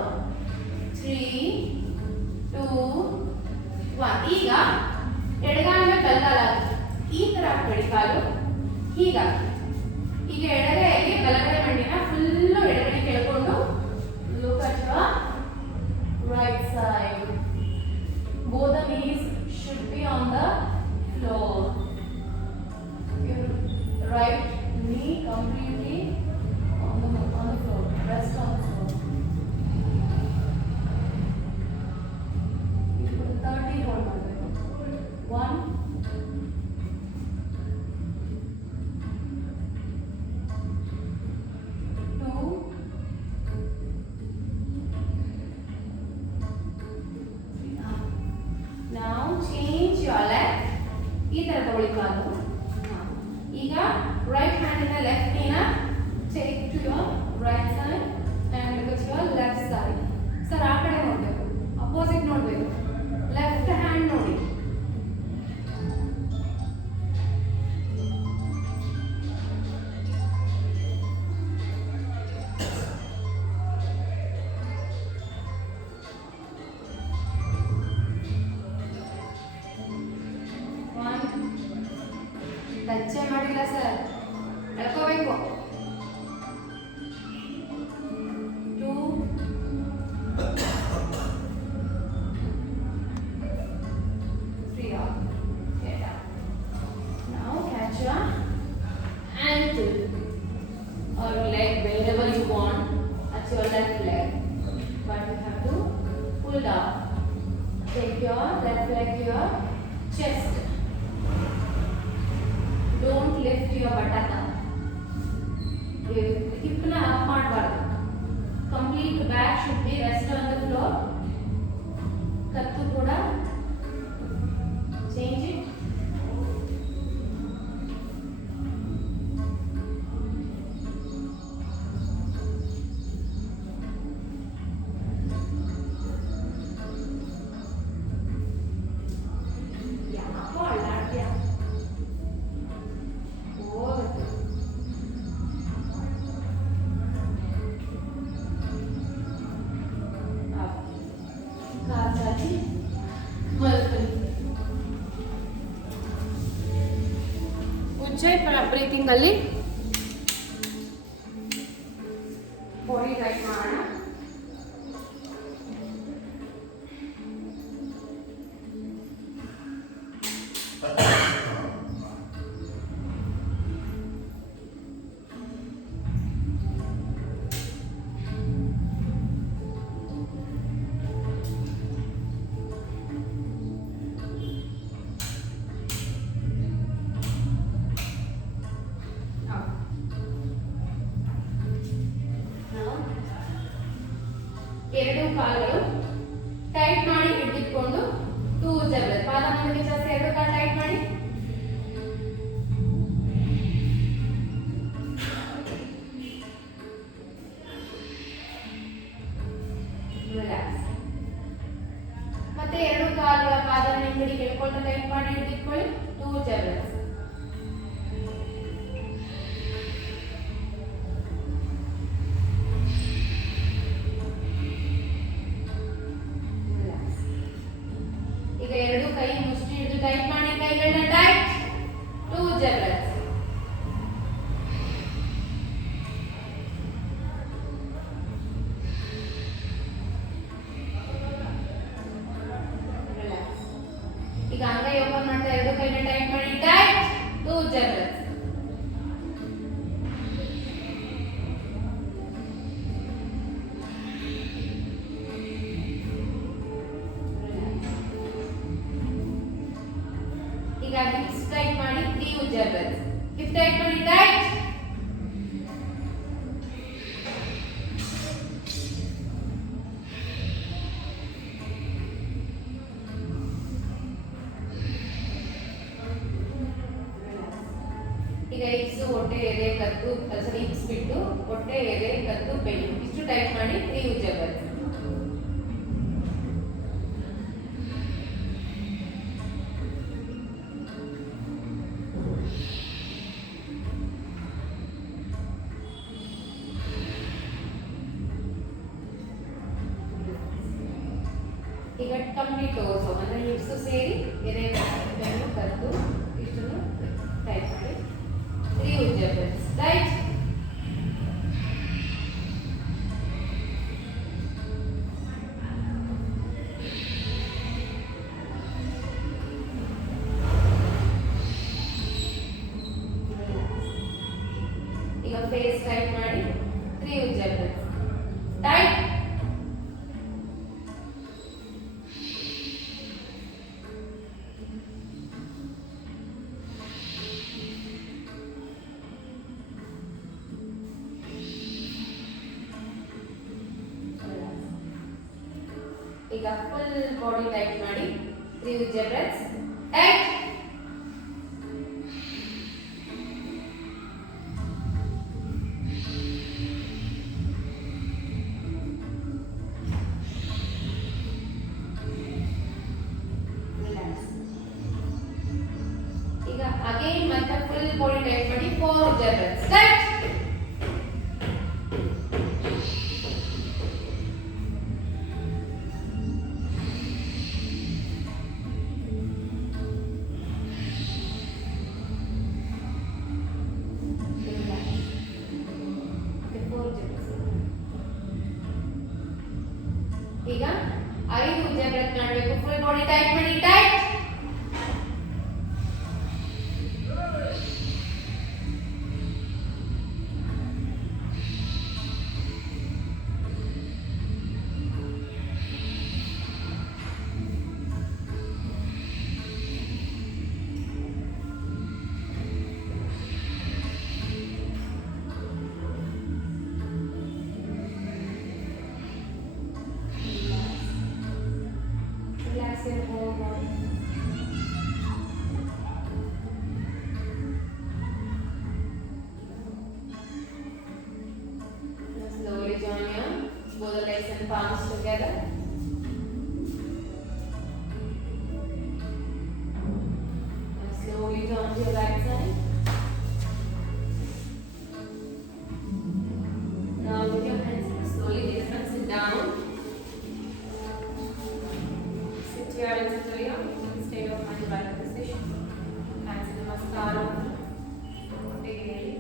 3 2 1. ಈಗ ಎಡಗಾಲಿನ ಬಲಗಾಲಾಗುತ್ತೆ. ಈ ತರ ಹಾಕ್ಬೇಡಿ ಕಾಲು, ಹೀಗಾಗಿ ಈಗ ಎಡಗೈಯಲ್ಲಿ ಬಲಗೈ ಮಂಡಿನ ಫುಲ್ಲು ಎಡಗಡೆ ಕೆಳ್ಕೊಂಡು look at your right side. Both the knees should be on the floor. Your right knee completely on the floor. Rest on the floor. You put 30 hold ಮಾಡಬೇಕು. 1 2 now change your leg. ಈ ತರ ತಗೊಳ್ಳಿ ಕಾಲು. ಈಗ right hand ಇಂದ left ನೀನ take to your right side and look at your left side. Sir ಆ ಕಡೆ ನೋಡ್ಬೇಕು, ಅಪೋಸಿಟ್ ನೋಡ್ಬೇಕು. ಲೆಫ್ಟ್ ಹ್ಯಾಂಡ್ ನೋಡಿ. ಟಚ್ ಮಾಡಿಲ್ಲ ಸರ್, ಎಳ್ಕೋಬೇಕು. 2 3 up. Get up. Now catch your ankle or leg wherever you want. That's your left leg, but you have to pull down. Take your left leg to your chest. Don't lift your buttocks up. Hipna up ಮಾಡಬಾರದು. Complete back should be rest on the floor. ಕತ್ತು ಕೂಡ change it. Breathing ಅಲ್ಲಿ body right ಮಾಡೋಣ. ಎರಡು ಕಾಲುಗಳು tight ಮಾಡಿ ಹಿಡಿದುಕೊಂಡು two ಜಬಲ್ ಪಾದ ಮುಂದಕ್ಕೆ ಚಾಚಿ ಎರಡು ಕಾಲು ಟೈಟ್ ಮಾಡಿ ರಿಲ್ಯಾಕ್ಸ್ ಮತ್ತೆ ಎರಡು ಕಾಲುಗಳ ಪಾದವನ್ನು ಹಿಂಬದಿ ಕೆಳಕೊಂಡು ಟೈಟ್ ಮಾಡಿ ಹಿಡಿದುಕೊಳ್ಳಿ ಟೂ ಜಬಲ್ಸ್ ಈಗ ಎರಡು ಕೈ ಮುಷ್ಟಿ ಹಿಡಿದು ಟೈಟ್ ಮಾಡಿ ಕೈಗಳನ್ನ ಟೈಟ್ ಟೂ ಜಬಲ್ಸ್ ರಿಲ್ಯಾಕ್ಸ್ ಈಗ ಅಂಗೈ ಓಪನ್ ಮಾಡ್ತಾ ಎರಡು ಕೈನ ಟೈಟ್ ಮಾಡಿ ಟೈಟ್ ಟೂ ಜಬಲ್ಸ್ ಈಗ ಹಿಪ್ಸ್ ಟೈಟ್ ಮಾಡಿ 3 ಜಬಲ್ಸ್ ಹಿಪ್ ಟೈಟ್ ಮಾಡಿ ಟೈಟ್ ಈಗ ಹಿಪ್ಸ್ ಹೊಟ್ಟೆ ಎದೆ ಕತ್ತು ಸಾರಿ ಹಿಪ್ಸ್ ಬಿಟ್ಟು ಹೊಟ್ಟೆ ಎದೆ ಕತ್ತು ಬೆನ್ನು ಇಷ್ಟು ಟೈಟ್ ಮಾಡಿ 3 ಜಬಲ್ಸ್ ಈಗ ಕಂಪ್ಲೀಟ್ ಟೋರ್ಸೋ ಅಂದ್ರೆ ಹಿಪ್ಸ್ ಸೇರಿ ಎದೆ ಬೆನ್ನು ಕತ್ತು ಇಷ್ಟನ್ನು ಟೈಟ್ ಮಾಡಿ 3 ಜಬಲ್ಸ್ ರೈಟ್ ಈಗ ಫೇಸ್ ಟೈಟ್ ಮಾಡಿ 3 ಜಬಲ್ಸ್ ಟೈಟ್ ಈಗ ಫುಲ್ ಬಾಡಿ ಟೈಟ್ ಮಾಡಿ 3 ಜಬಲ್ಸ್ ಟೈಟ್ ರಿಲ್ಯಾಕ್ಸ್ ಈಗ ಅಗೇನ್ ಮತ್ತೆ ಫುಲ್ ಬಾಡಿ ಟೈಟ್ ಮಾಡಿ 4 ಜಬಲ್ಸ್ ಟೈಟ್ ಈಗ 5 ಜಬಲ್ಸ್ ಮಾಡಬೇಕು ಫುಲ್ ಬಾಡಿ ಟೈಟ್ ಮಾಡಿ tight Relax your whole body. Now slowly join your both the legs and palms together. Now slowly turn to your right side. Now with your hands slowly lift and sit down. Here in Cecilia, state of mind right position. Hands in Namaskara. Take it in.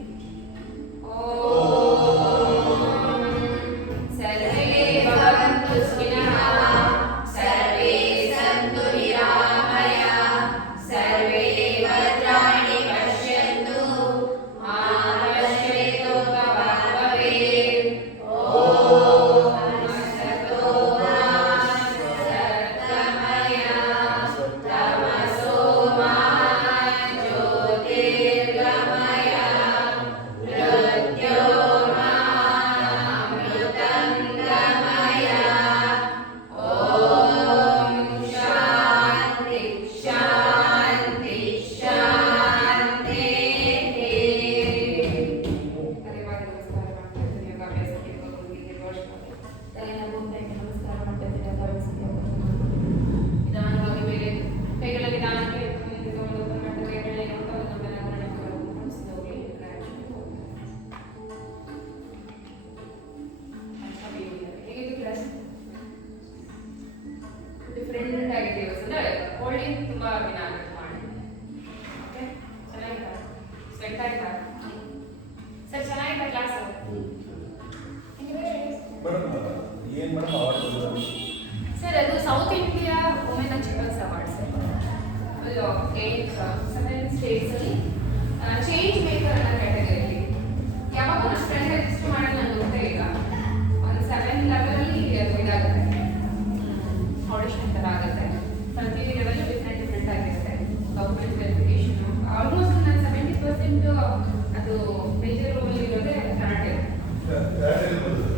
Sarve bhavantu sukhinaha, sarve santu nirabhaya, sarve bhadrani ಏನ್ madam award ಬಂದಿದೆ? Sir ಅದು south India women achievers awards ಅದು 7 ಸ್ಟೇಟ್ಸಲ್ಲಿ change maker ಅನ್ನೋ ಕ್ಯಾಟಗರಿಯಲ್ಲಿ ಯಾವಾಗ ನನ್ನ friend register ಮಾಡಿ ನಾನು ಗೊತ್ತೇ ಈಗ ಒಂದು 7 ಲೆವೆಲಲ್ಲಿ ಅದು ಇದಾಗುತ್ತೆ ಆಡಿಷನ್ ಥರ ಆಗುತ್ತೆ ಪ್ರತಿ ಲೆವೆಲ್ ಡಿಫ್ರೆಂಟ್ ಆಗಿರುತ್ತೆ ಗೌರ್ಮೆಂಟ್ ವೆರಿಫಿಕೇಶನ್ ಆಲ್ಮೋಸ್ಟ್ ನಾನು 70% ಅದು ಮೇಜರ್ ರೋಲ್ ಇರೋದೇ ಕರಾಟೆ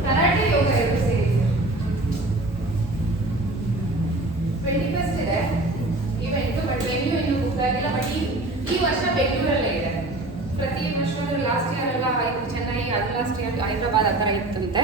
ಕರಾಟೆ ಯೋಗ ಎರಡು ಸೇರಿ 21st ಇದೆ ಇವೆಂಟು ಬಟ್ ವೆನ್ಯೂ ಇನ್ನೂ ಬುಕ್ ಆಗಿಲ್ಲ ಬಟ್ ಈ ವರ್ಷ ಬೆಂಗಳೂರಲ್ಲೇ ಇದೆ ಪ್ರತಿ ವರ್ಷ ಲಾಸ್ಟ್ ಇಯರ್ ಎಲ್ಲ ಆಯ್ತು ಚೆನ್ನೈ ಅದು ಲಾಸ್ಟ್ ಇಯರ್ ಹೈದರಾಬಾದ್ ಆ ಥರ ಇತ್ತಂತೆ